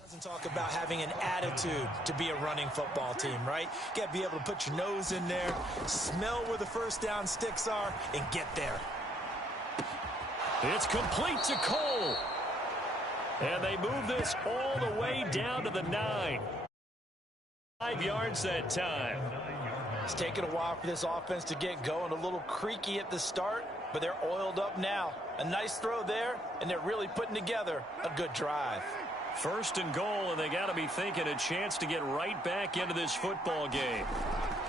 doesn't talk about having an attitude to be a running football team, right? You got to be able to put your nose in there, smell where the first down sticks are, and get there. It's complete to Cole. And they move this all the way down to the 9. 5 yards that time. It's taken a while for this offense to get going. A little creaky at the start, but they're oiled up now. A nice throw there, and they're really putting together a good drive. 1st and goal, and they got to be thinking a chance to get right back into this football game.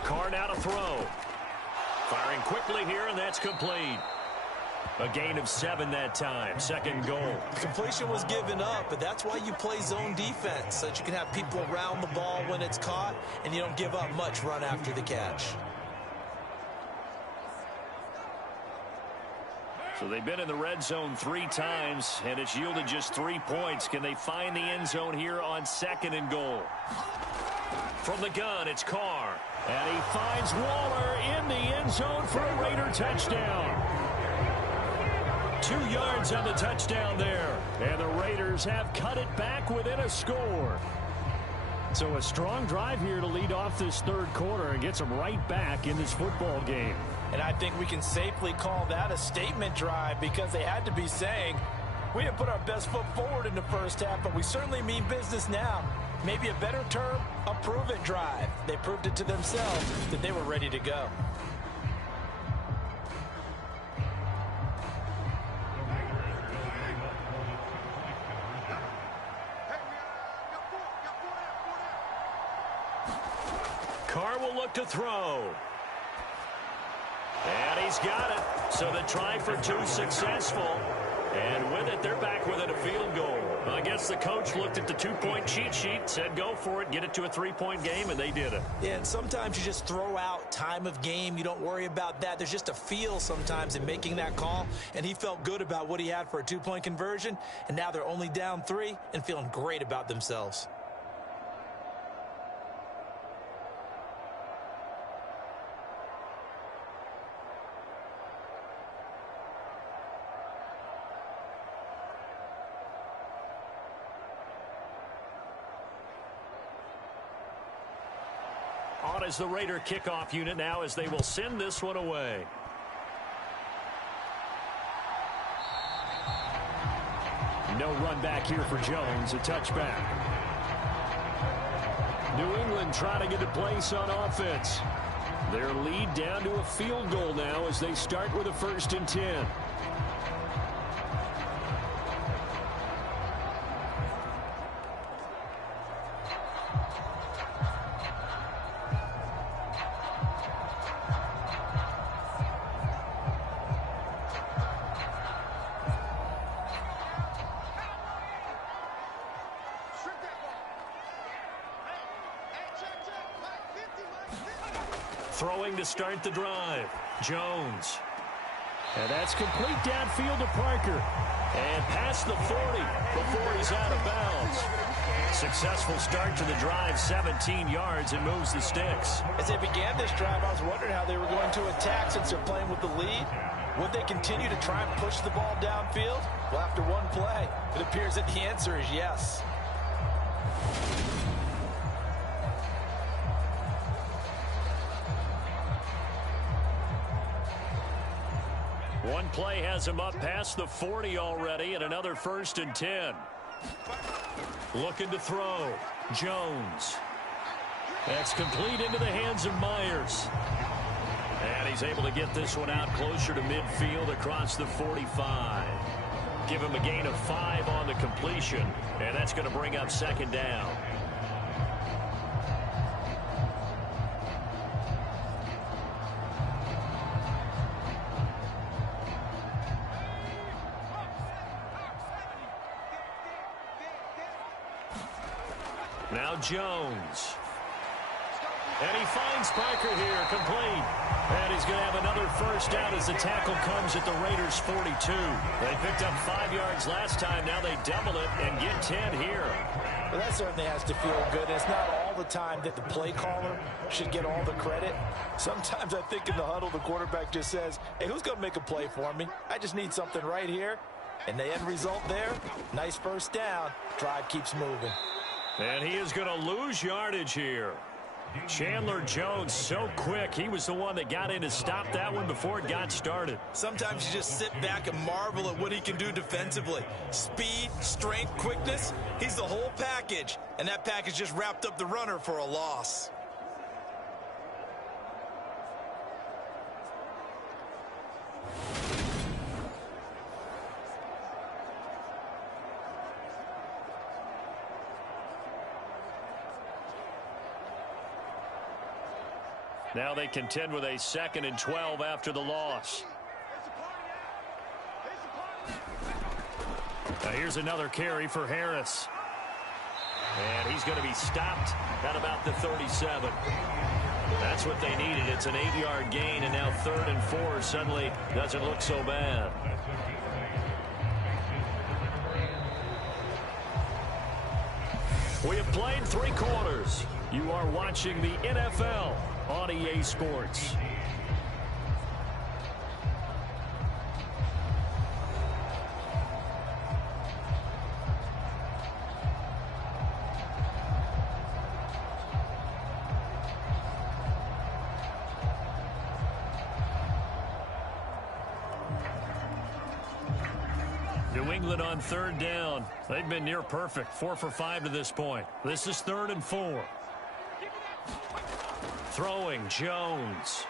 Carr now to throw. Firing quickly here, and that's complete. A gain of 7 that time. 2nd goal. The completion was given up, but that's why you play zone defense, so that you can have people around the ball when it's caught, and you don't give up much run after the catch. So they've been in the red zone 3 times, and it's yielded just 3 points. Can they find the end zone here on 2nd and goal? From the gun, it's Carr. And he finds Waller in the end zone for a Raider touchdown. 2 yards on the touchdown there. And the Raiders have cut it back within a score. So a strong drive here to lead off this third quarter and gets them right back in this football game. And I think we can safely call that a statement drive because they had to be saying, we didn't put our best foot forward in the first half, but we certainly mean business now. Maybe a better term, a prove-it drive. They proved it to themselves that they were ready to go. Carr will look to throw. And he's got it. So the try for 2 successful. And with it, they're back within a field goal. I guess the coach looked at the two-point cheat sheet, said go for it, get it to a three-point game, and they did it. Yeah, and sometimes you just throw out time of game. You don't worry about that. There's just a feel sometimes in making that call, and he felt good about what he had for a two-point conversion, and now they're only down 3 and feeling great about themselves. On is the Raider kickoff unit now as they will send this one away. No run back here for Jones, a touchback. New England trying to get a place on offense. Their lead down to a field goal now as they start with a 1st and 10. Throwing to start the drive. Jones. And that's complete downfield to Parker. And past the 40 before he's out of bounds. Successful start to the drive, 17 yards, and moves the sticks. As they began this drive, I was wondering how they were going to attack since they're playing with the lead. Would they continue to try and push the ball downfield? Well, after one play, it appears that the answer is yes. One play has him up past the 40 already, and another 1st and 10. Looking to throw. Jones. That's complete into the hands of Myers. And he's able to get this one out closer to midfield across the 45. Give him a gain of 5 on the completion, and that's going to bring up 2nd down. Now Jones. And he finds Parker here, complete. And he's going to have another 1st down as the tackle comes at the Raiders' 42. They picked up 5 yards last time. Now they double it and get 10 here. Well, that certainly has to feel good. It's not all the time that the play caller should get all the credit. Sometimes I think in the huddle, the quarterback just says, hey, who's going to make a play for me? I just need something right here. And the end result there, nice 1st down. Drive keeps moving. And he is going to lose yardage here. Chandler Jones so quick. He was the one that got in to stop that one before it got started. Sometimes you just sit back and marvel at what he can do defensively. Speed, strength, quickness. He's the whole package. And that package just wrapped up the runner for a loss. Now they contend with a 2nd and 12 after the loss. Now here's another carry for Harris. And he's going to be stopped at about the 37. That's what they needed. It's an 8-yard gain, and now 3rd and 4 suddenly doesn't look so bad. We have played 3 quarters. You are watching the NFL on EA Sports. New England on 3rd down. They've been near perfect. 4 for 5 to this point. This is 3rd and 4. Throwing, Jones.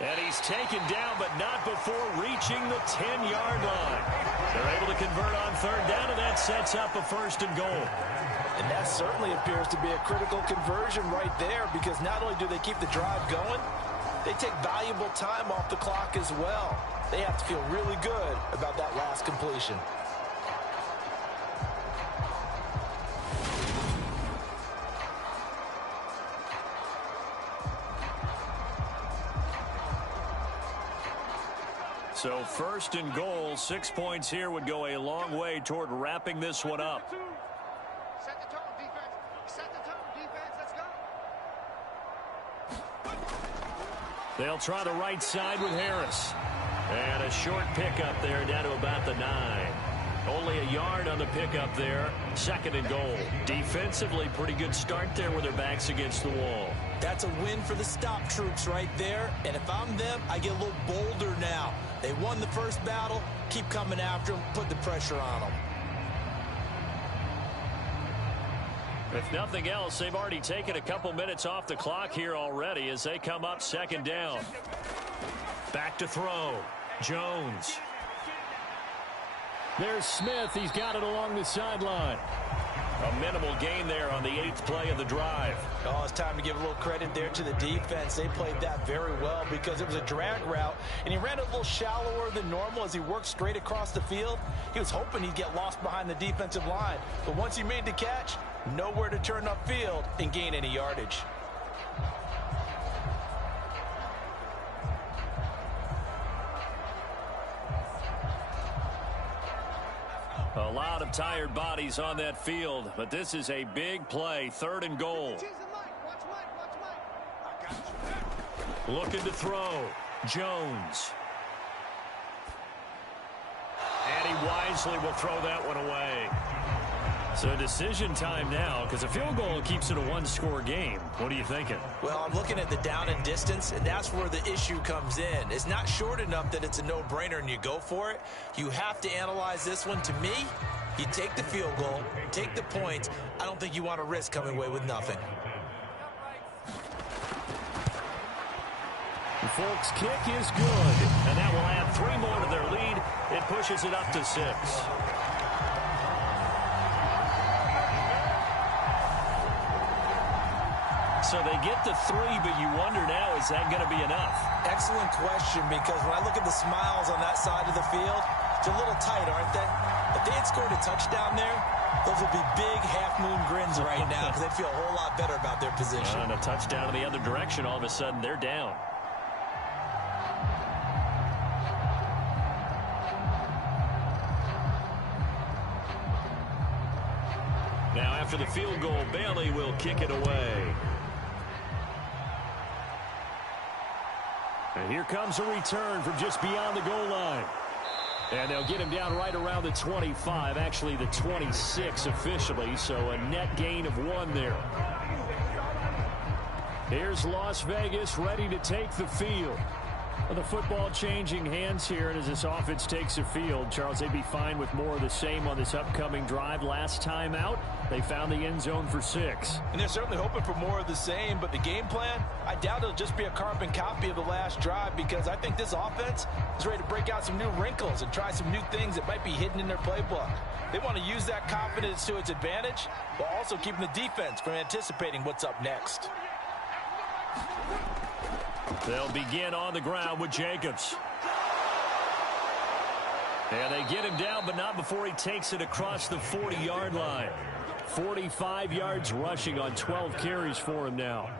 And he's taken down, but not before reaching the 10-yard line. They're able to convert on 3rd down, and that sets up a 1st and goal. And that certainly appears to be a critical conversion right there, because not only do they keep the drive going, they take valuable time off the clock as well. They have to feel really good about that last completion. So first and goal, 6 points here would go a long way toward wrapping this one up. Set the tone, defense. Set the tone, defense. Let's go. They'll try the right side with Harris. And a short pickup there down to about the 9. Only a yard on the pickup there. Second and goal. Defensively, pretty good start there with their backs against the wall. That's a win for the stop troops right there. And if I'm them, I get a little bolder now. They won the first battle. Keep coming after them. Put the pressure on them. If nothing else, they've already taken a couple minutes off the clock here already as they come up second down. Back to throw. Jones. There's Smith. He's got it along the sideline. A minimal gain there on the 8th play of the drive. Oh, it's time to give a little credit there to the defense. They played that very well because it was a drag route, and he ran a little shallower than normal as he worked straight across the field. He was hoping he'd get lost behind the defensive line, but once he made the catch, nowhere to turn upfield and gain any yardage. A lot of tired bodies on that field, but this is a big play. Third and goal. Looking to throw. Jones. And he wisely will throw that one away. So decision time now, because a field goal keeps it a one-score game. What are you thinking? Well, I'm looking at the down and distance, and that's where the issue comes in. It's not short enough that it's a no-brainer and you go for it. You have to analyze this one. To me, you take the field goal, take the points. I don't think you want to risk coming away with nothing. The Folks' kick is good. And that will add 3 more to their lead. It pushes it up to 6. So they get to 3, but you wonder now, is that going to be enough? Excellent question, because when I look at the smiles on that side of the field, they're a little tight, aren't they? If they had scored a touchdown there, those would be big half-moon grins right now because they'd feel a whole lot better about their position. And a touchdown in the other direction, all of a sudden they're down. Now after the field goal, Bailey will kick it away. And here comes a return from just beyond the goal line. And they'll get him down right around the 25, actually the 26 officially, so a net gain of 1 there. Here's Las Vegas ready to take the field. Well, the football changing hands here, and as this offense takes the field, Charles, they'd be fine with more of the same on this upcoming drive. Last time out, they found the end zone for 6. And they're certainly hoping for more of the same, but the game plan, I doubt it'll just be a carbon copy of the last drive because I think this offense is ready to break out some new wrinkles and try some new things that might be hidden in their playbook. They want to use that confidence to its advantage while also keeping the defense from anticipating what's up next. They'll begin on the ground with Jacobs. And they get him down, but not before he takes it across the 40-yard line. 45 yards rushing on 12 carries for him now.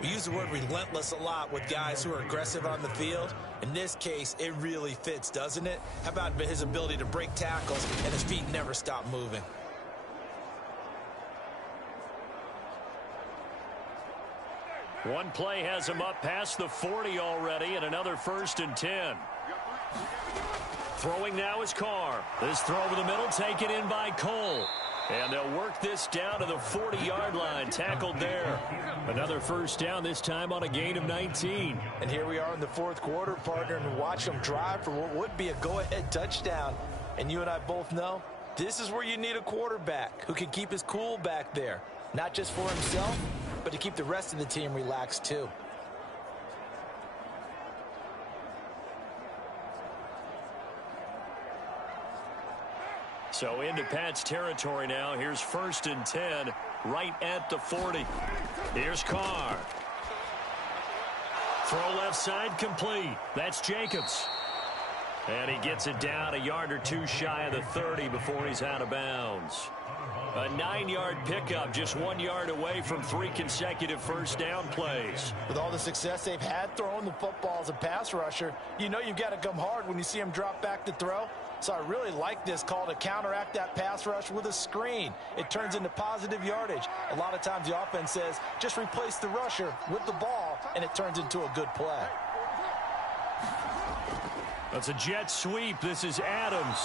We use the word relentless a lot with guys who are aggressive on the field. In this case, it really fits, doesn't it? How about his ability to break tackles and his feet never stop moving? One play has him up past the 40 already, and another 1st and 10. Throwing now is Carr. This throw over the middle taken in by Cole. And they'll work this down to the 40-yard line. Tackled there. Another first down, this time on a gain of 19. And here we are in the 4th quarter, partner, and watch them drive for what would be a go-ahead touchdown. And you and I both know this is where you need a quarterback who can keep his cool back there. Not just for himself, but to keep the rest of the team relaxed too. So into Pat's territory now. Here's 1st and 10, right at the 40. Here's Carr. Throw left side complete. That's Jacobs. And he gets it down a yard or two shy of the 30 before he's out of bounds. A 9-yard pickup, just 1 yard away from 3 consecutive first down plays. With all the success they've had throwing the football as a pass rusher, you know you've got to come hard when you see him drop back to throw. So I really like this call to counteract that pass rush with a screen. It turns into positive yardage. A lot of times the offense says, just replace the rusher with the ball, and it turns into a good play. That's a jet sweep. This is Adams.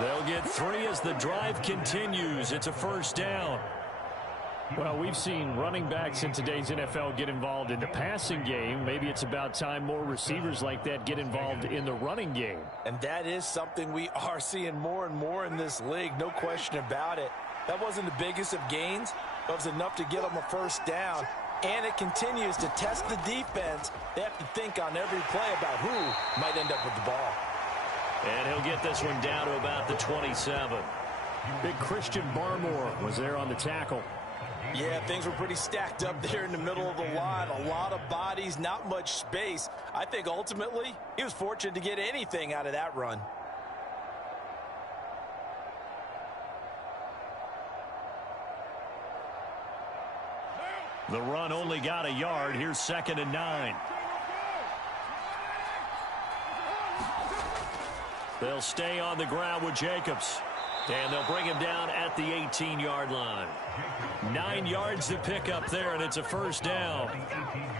They'll get 3 as the drive continues. It's a first down. Well, we've seen running backs in today's NFL get involved in the passing game. Maybe it's about time more receivers like that get involved in the running game. And that is something we are seeing more and more in this league, no question about it. That wasn't the biggest of gains, but it was enough to get them a first down. And it continues to test the defense. They have to think on every play about who might end up with the ball. And he'll get this one down to about the 27. Big Christian Barmore was there on the tackle. Yeah, things were pretty stacked up there in the middle of the line. A lot of bodies, not much space. I think ultimately he was fortunate to get anything out of that run. The run only got a yard. Here's 2nd and 9. They'll stay on the ground with Jacobs. And they'll bring him down at the 18-yard line. 9 yards to pick up there, and it's a first down.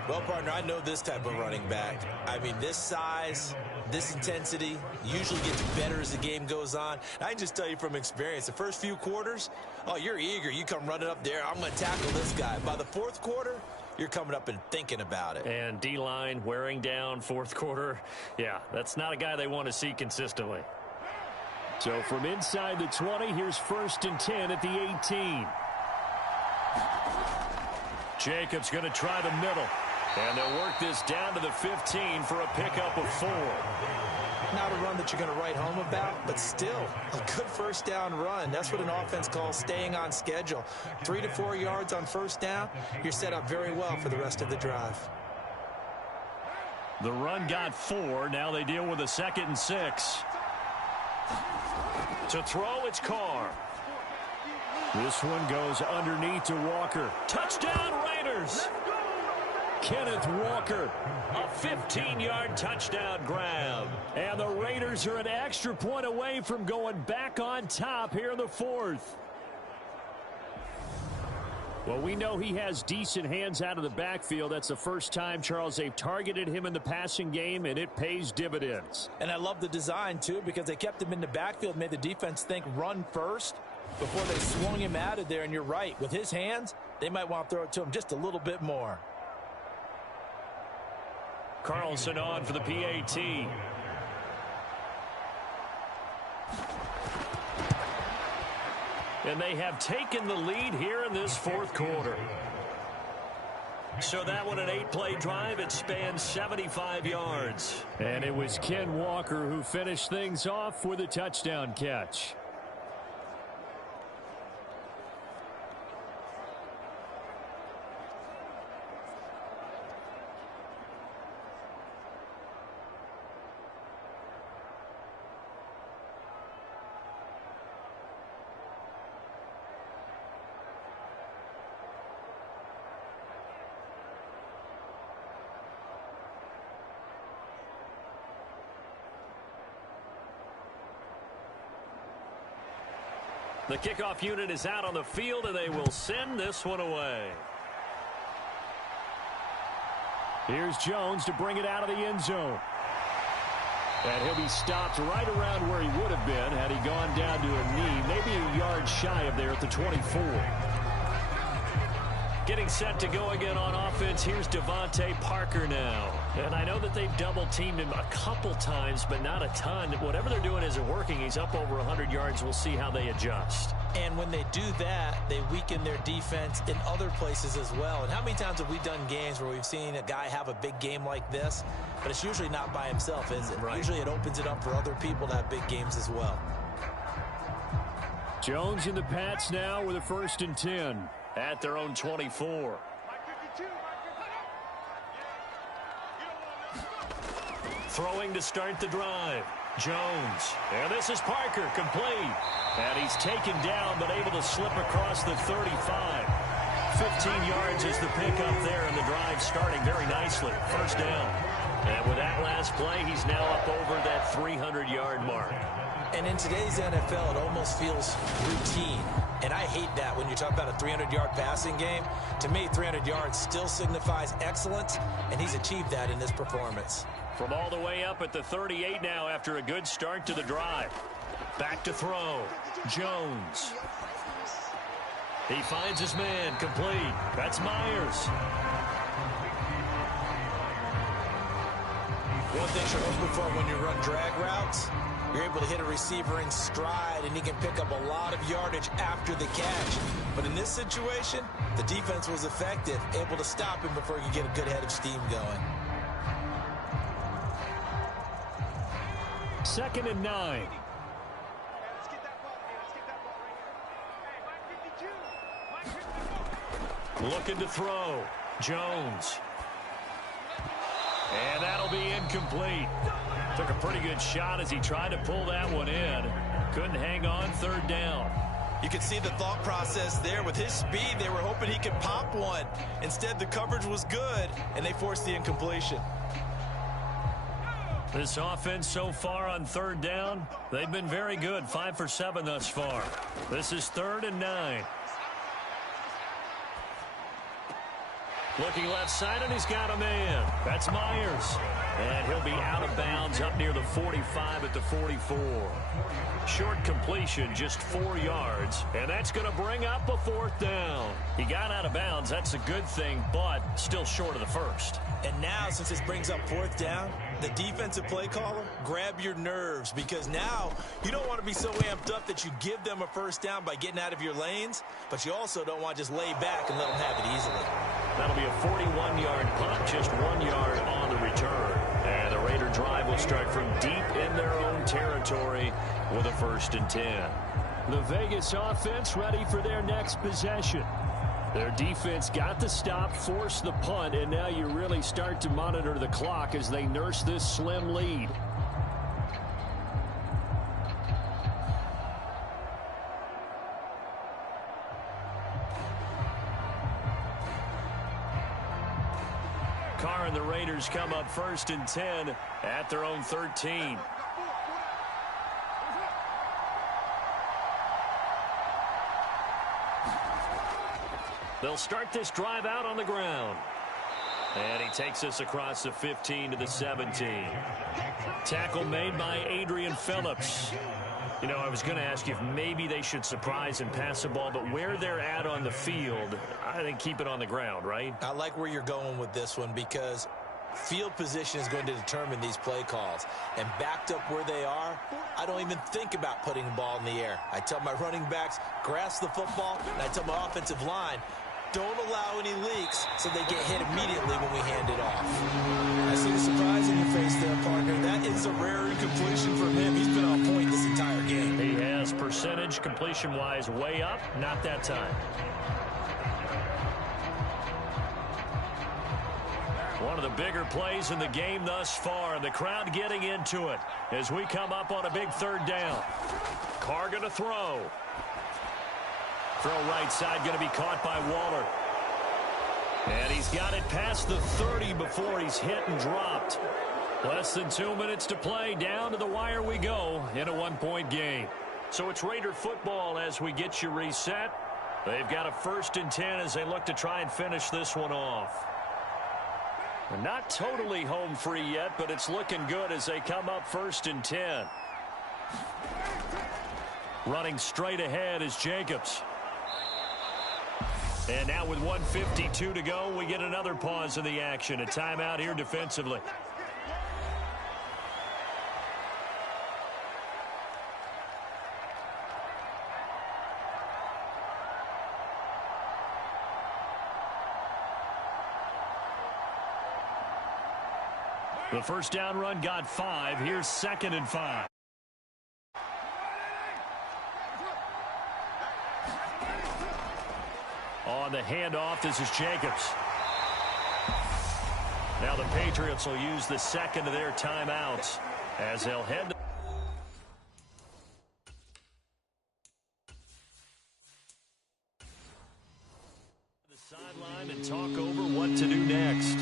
Well, partner, I know this type of running back. I mean, this size, this intensity usually gets better as the game goes on. I can just tell you from experience, the first few quarters, oh, you're eager. You come running up there, I'm going to tackle this guy. By the 4th quarter, you're coming up and thinking about it. And D-line wearing down 4th quarter. Yeah, that's not a guy they want to see consistently. So from inside the 20, here's 1st and 10 at the 18. Jacobs going to try the middle. And they'll work this down to the 15 for a pickup of 4. Not a run that you're going to write home about, but still a good first down run. That's what an offense calls staying on schedule. 3 to 4 yards on first down, you're set up very well for the rest of the drive. The run got 4. Now they deal with a 2nd and 6. To throw, it's Carr. This one goes underneath to Walker. Touchdown, Raiders! Kenneth Walker. A 15-yard touchdown grab. And the Raiders are an extra point away from going back on top here in the 4th. Well, we know he has decent hands out of the backfield. That's the first time, Charles, they've targeted him in the passing game, and it pays dividends. And I love the design, too, because they kept him in the backfield, made the defense think run first before they swung him out of there. And you're right, with his hands, they might want to throw it to him just a little bit more. Carlson on for the PAT. And they have taken the lead here in this 4th quarter. So that one, an 8-play drive. It spans 75 yards. And it was Ken Walker who finished things off with a touchdown catch. The kickoff unit is out on the field, and they will send this one away. Here's Jones to bring it out of the end zone. And he'll be stopped right around where he would have been had he gone down to a knee, maybe a yard shy of there at the 24. Getting set to go again on offense. Here's Devontae Parker now. And I know that they've double-teamed him a couple times, but not a ton. Whatever they're doing isn't working. He's up over 100 yards. We'll see how they adjust. And when they do that, they weaken their defense in other places as well. And how many times have we done games where we've seen a guy have a big game like this, but it's usually not by himself, is it? Right. Usually it opens it up for other people to have big games as well. Jones and the Pats now with a 1st and 10. At their own 24. Throwing to start the drive. Jones. And this is Parker, complete. And he's taken down, but able to slip across the 35. 15 yards is the pickup there, and the drive starting very nicely. First down. And with that last play, he's now up over that 300-yard mark. And in today's NFL, it almost feels routine. And I hate that when you talk about a 300-yard passing game. To me, 300 yards still signifies excellence, and he's achieved that in this performance. From all the way up at the 38 now after a good start to the drive. Back to throw. Jones. He finds his man, complete. That's Myers. One thing you're hoping for when you run drag routes, you're able to hit a receiver in stride, and he can pick up a lot of yardage after the catch. But in this situation, the defense was effective, able to stop him before he could get a good head of steam going. 2nd and 9. Looking to throw. Jones. And that'll be incomplete. Took a pretty good shot as he tried to pull that one in. Couldn't hang on. 3rd down. You can see the thought process there. With his speed, they were hoping he could pop one. Instead, the coverage was good, and they forced the incompletion. This offense so far on 3rd down, they've been very good. 5 for 7 thus far. This is 3rd and 9. Looking left side, and he's got a man. That's Myers. And he'll be out of bounds up near the 45 at the 44. Short completion, just 4 yards. And that's going to bring up a 4th down. He got out of bounds. That's a good thing, but still short of the first. And now, since this brings up 4th down, the defensive play caller, grab your nerves, because now you don't want to be so amped up that you give them a 1st down by getting out of your lanes, but you also don't want to just lay back and let them have it easily. That'll be a 41-yard punt, just 1 yard on the return. And the Raider drive will start from deep in their own territory with a 1st and 10. The Vegas offense ready for their next possession. Their defense got the stop, forced the punt, and now you really start to monitor the clock as they nurse this slim lead. Carr and the Raiders come up 1st and 10 at their own 13. They'll start this drive out on the ground. And he takes us across the 15 to the 17. Tackle made by Adrian Phillips. You know, I was going to ask you if maybe they should surprise and pass the ball, but where they're at on the field, I think keep it on the ground, right? I like where you're going with this one, because field position is going to determine these play calls. And backed up where they are, I don't even think about putting the ball in the air. I tell my running backs, grasp the football, and I tell my offensive line, don't allow any leaks so they get hit immediately when we hand it off. I see the surprise in your face there, partner. That is a rare incompletion from him. He's been on point this entire game. He has percentage completion-wise way up, not that time. One of the bigger plays in the game thus far, and the crowd getting into it as we come up on a big 3rd down. Carr going to throw. Throw right side going to be caught by Waller. And he's got it past the 30 before he's hit and dropped. Less than 2 minutes to play. Down to the wire we go in a 1-point game. So it's Raider football as we get you reset. They've got a 1st and 10 as they look to try and finish this one off. They're not totally home free yet, but it's looking good as they come up 1st and 10. Running straight ahead is Jacobs. And now with 1:52 to go, we get another pause in the action. A timeout here defensively. The 1st down run got 5. Here's 2nd and 5. On the handoff, this is Jacobs. Now the Patriots will use the second of their timeouts as they'll head to the sideline and talk over what to do next.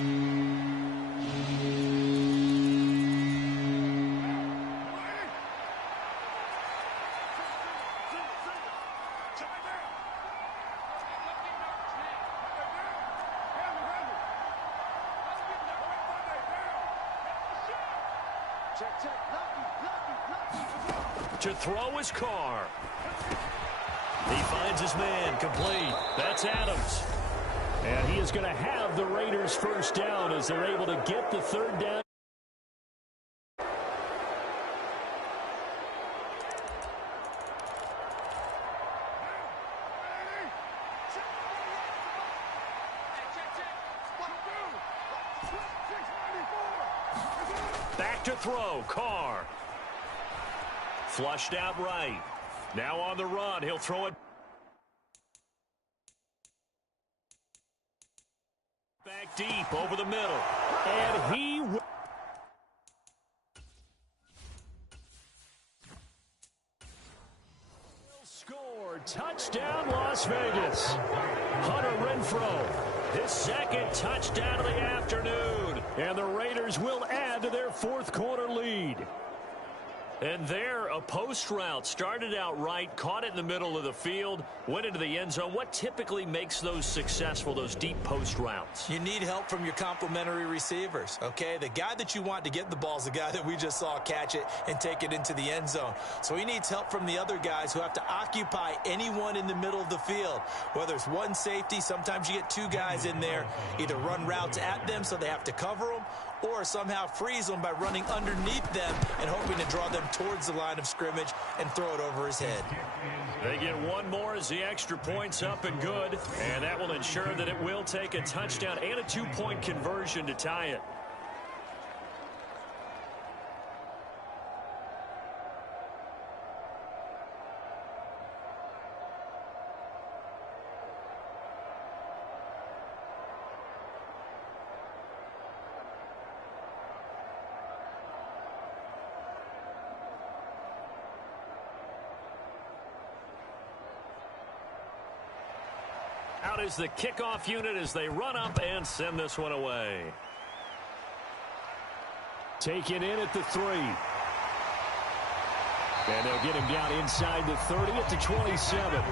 To throw his car. He finds his man, complete. That's Adams. And he is going to have the Raiders first down as they're able to get the third down. Back to throw, Carr. Flushed out right. Now on the run. He'll throw it back deep over the middle. And he will score. Touchdown, Las Vegas. Hunter Renfrow. His second touchdown of the afternoon. And the Raiders will add to their fourth quarter lead. And there, a post route. Started out right, caught it in the middle of the field, went into the end zone. What typically makes those successful, those deep post routes? You need help from your complementary receivers, okay? The guy that you want to get the ball is the guy that we just saw catch it and take it into the end zone. So he needs help from the other guys who have to occupy anyone in the middle of the field. Whether it's one safety, sometimes you get two guys in there, either run routes at them so they have to cover them, or somehow freeze them by running underneath them and hoping to draw them towards the line of scrimmage and throw it over his head. They get one more as the extra point's up and good, and that will ensure that it will take a touchdown and a two-point conversion to tie it. Out is the kickoff unit as they run up and send this one away. Taken in at the 3. And they'll get him down inside the 30 at the 27.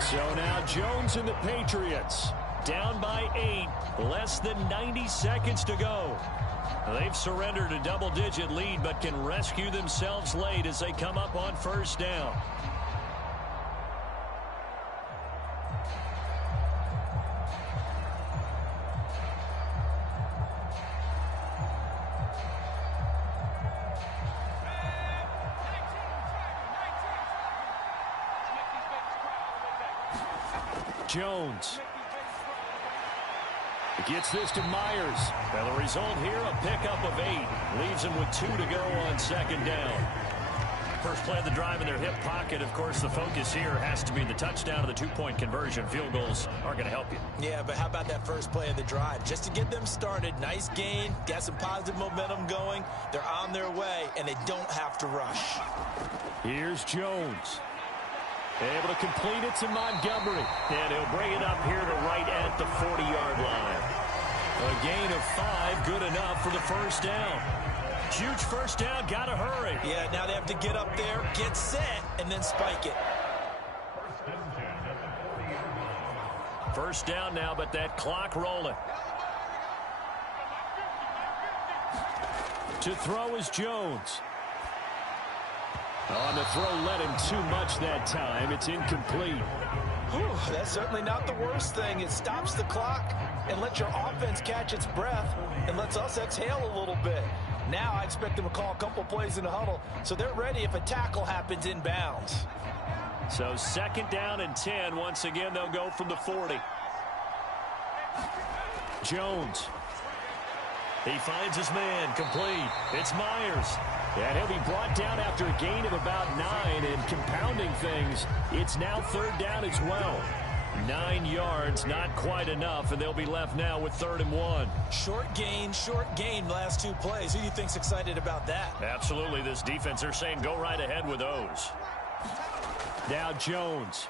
So now Jones and the Patriots down by 8. Less than 90 seconds to go. They've surrendered a double-digit lead, but can rescue themselves late as they come up on first down. Jones. Gets this to Myers. And the result here, a pickup of 8. Leaves him with 2 to go on second down. First play of the drive in their hip pocket. Of course, the focus here has to be the touchdown of the two-point conversion. Field goals aren't going to help you. Yeah, but how about that first play of the drive? Just to get them started, nice gain, got some positive momentum going. They're on their way, and they don't have to rush. Here's Jones. Able to complete it to Montgomery. And he'll bring it up here to right at the 40-yard line. A gain of 5, good enough for the first down. Huge first down, got to hurry. Yeah, now they have to get up there, get set, and then spike it. First down now, but that clock rolling. To throw is Jones. On the throw, led him too much that time. It's incomplete. Whew, that's certainly not the worst thing. It stops the clock and lets your offense catch its breath and lets us exhale a little bit. Now I expect them to call a couple plays in the huddle so they're ready if a tackle happens inbounds. So second down and 10. Once again, they'll go from the 40. Jones. He finds his man, complete. It's Myers. And he'll be brought down after a gain of about 9, and compounding things, it's now third down as well. 9 yards, not quite enough, and they'll be left now with 3rd and 1. Short gain last 2 plays. Who do you think's excited about that? Absolutely, this defense, they're saying go right ahead with those. Now Jones.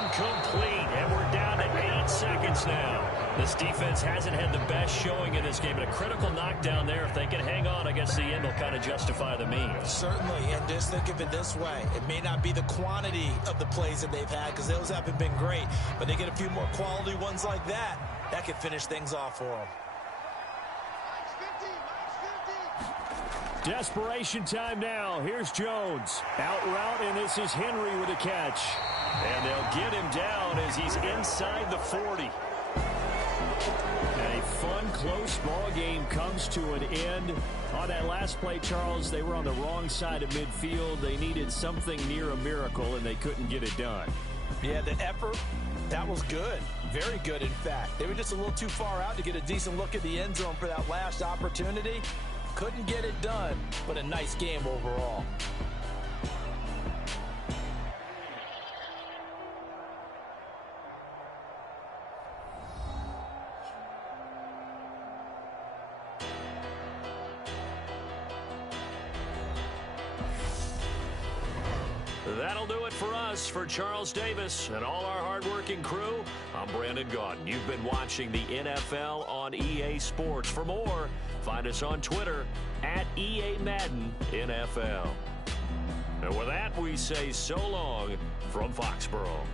Incomplete, and we're down to 8 seconds now. This defense hasn't had the best showing in this game, and a critical knockdown there. If they can hang on, I guess the end will kind of justify the means. Certainly, and just think of it this way. It may not be the quantity of the plays that they've had, because those haven't been great, but they get a few more quality ones like that. That could finish things off for them. Desperation time now. Here's Jones. Out route, and this is Henry with a catch. And they'll get him down as he's inside the 40. And a fun, close ball game comes to an end. On that last play, Charles, they were on the wrong side of midfield. They needed something near a miracle, and they couldn't get it done. Yeah, the effort, that was good. Very good, in fact. They were just a little too far out to get a decent look at the end zone for that last opportunity. Couldn't get it done, but a nice game overall. That'll do it for us. For Charles Davis and all our hardworking crew, I'm Brandon Gaudin. You've been watching the NFL on EA Sports. For more, find us on Twitter at EA Madden NFL. And with that, we say so long from Foxborough.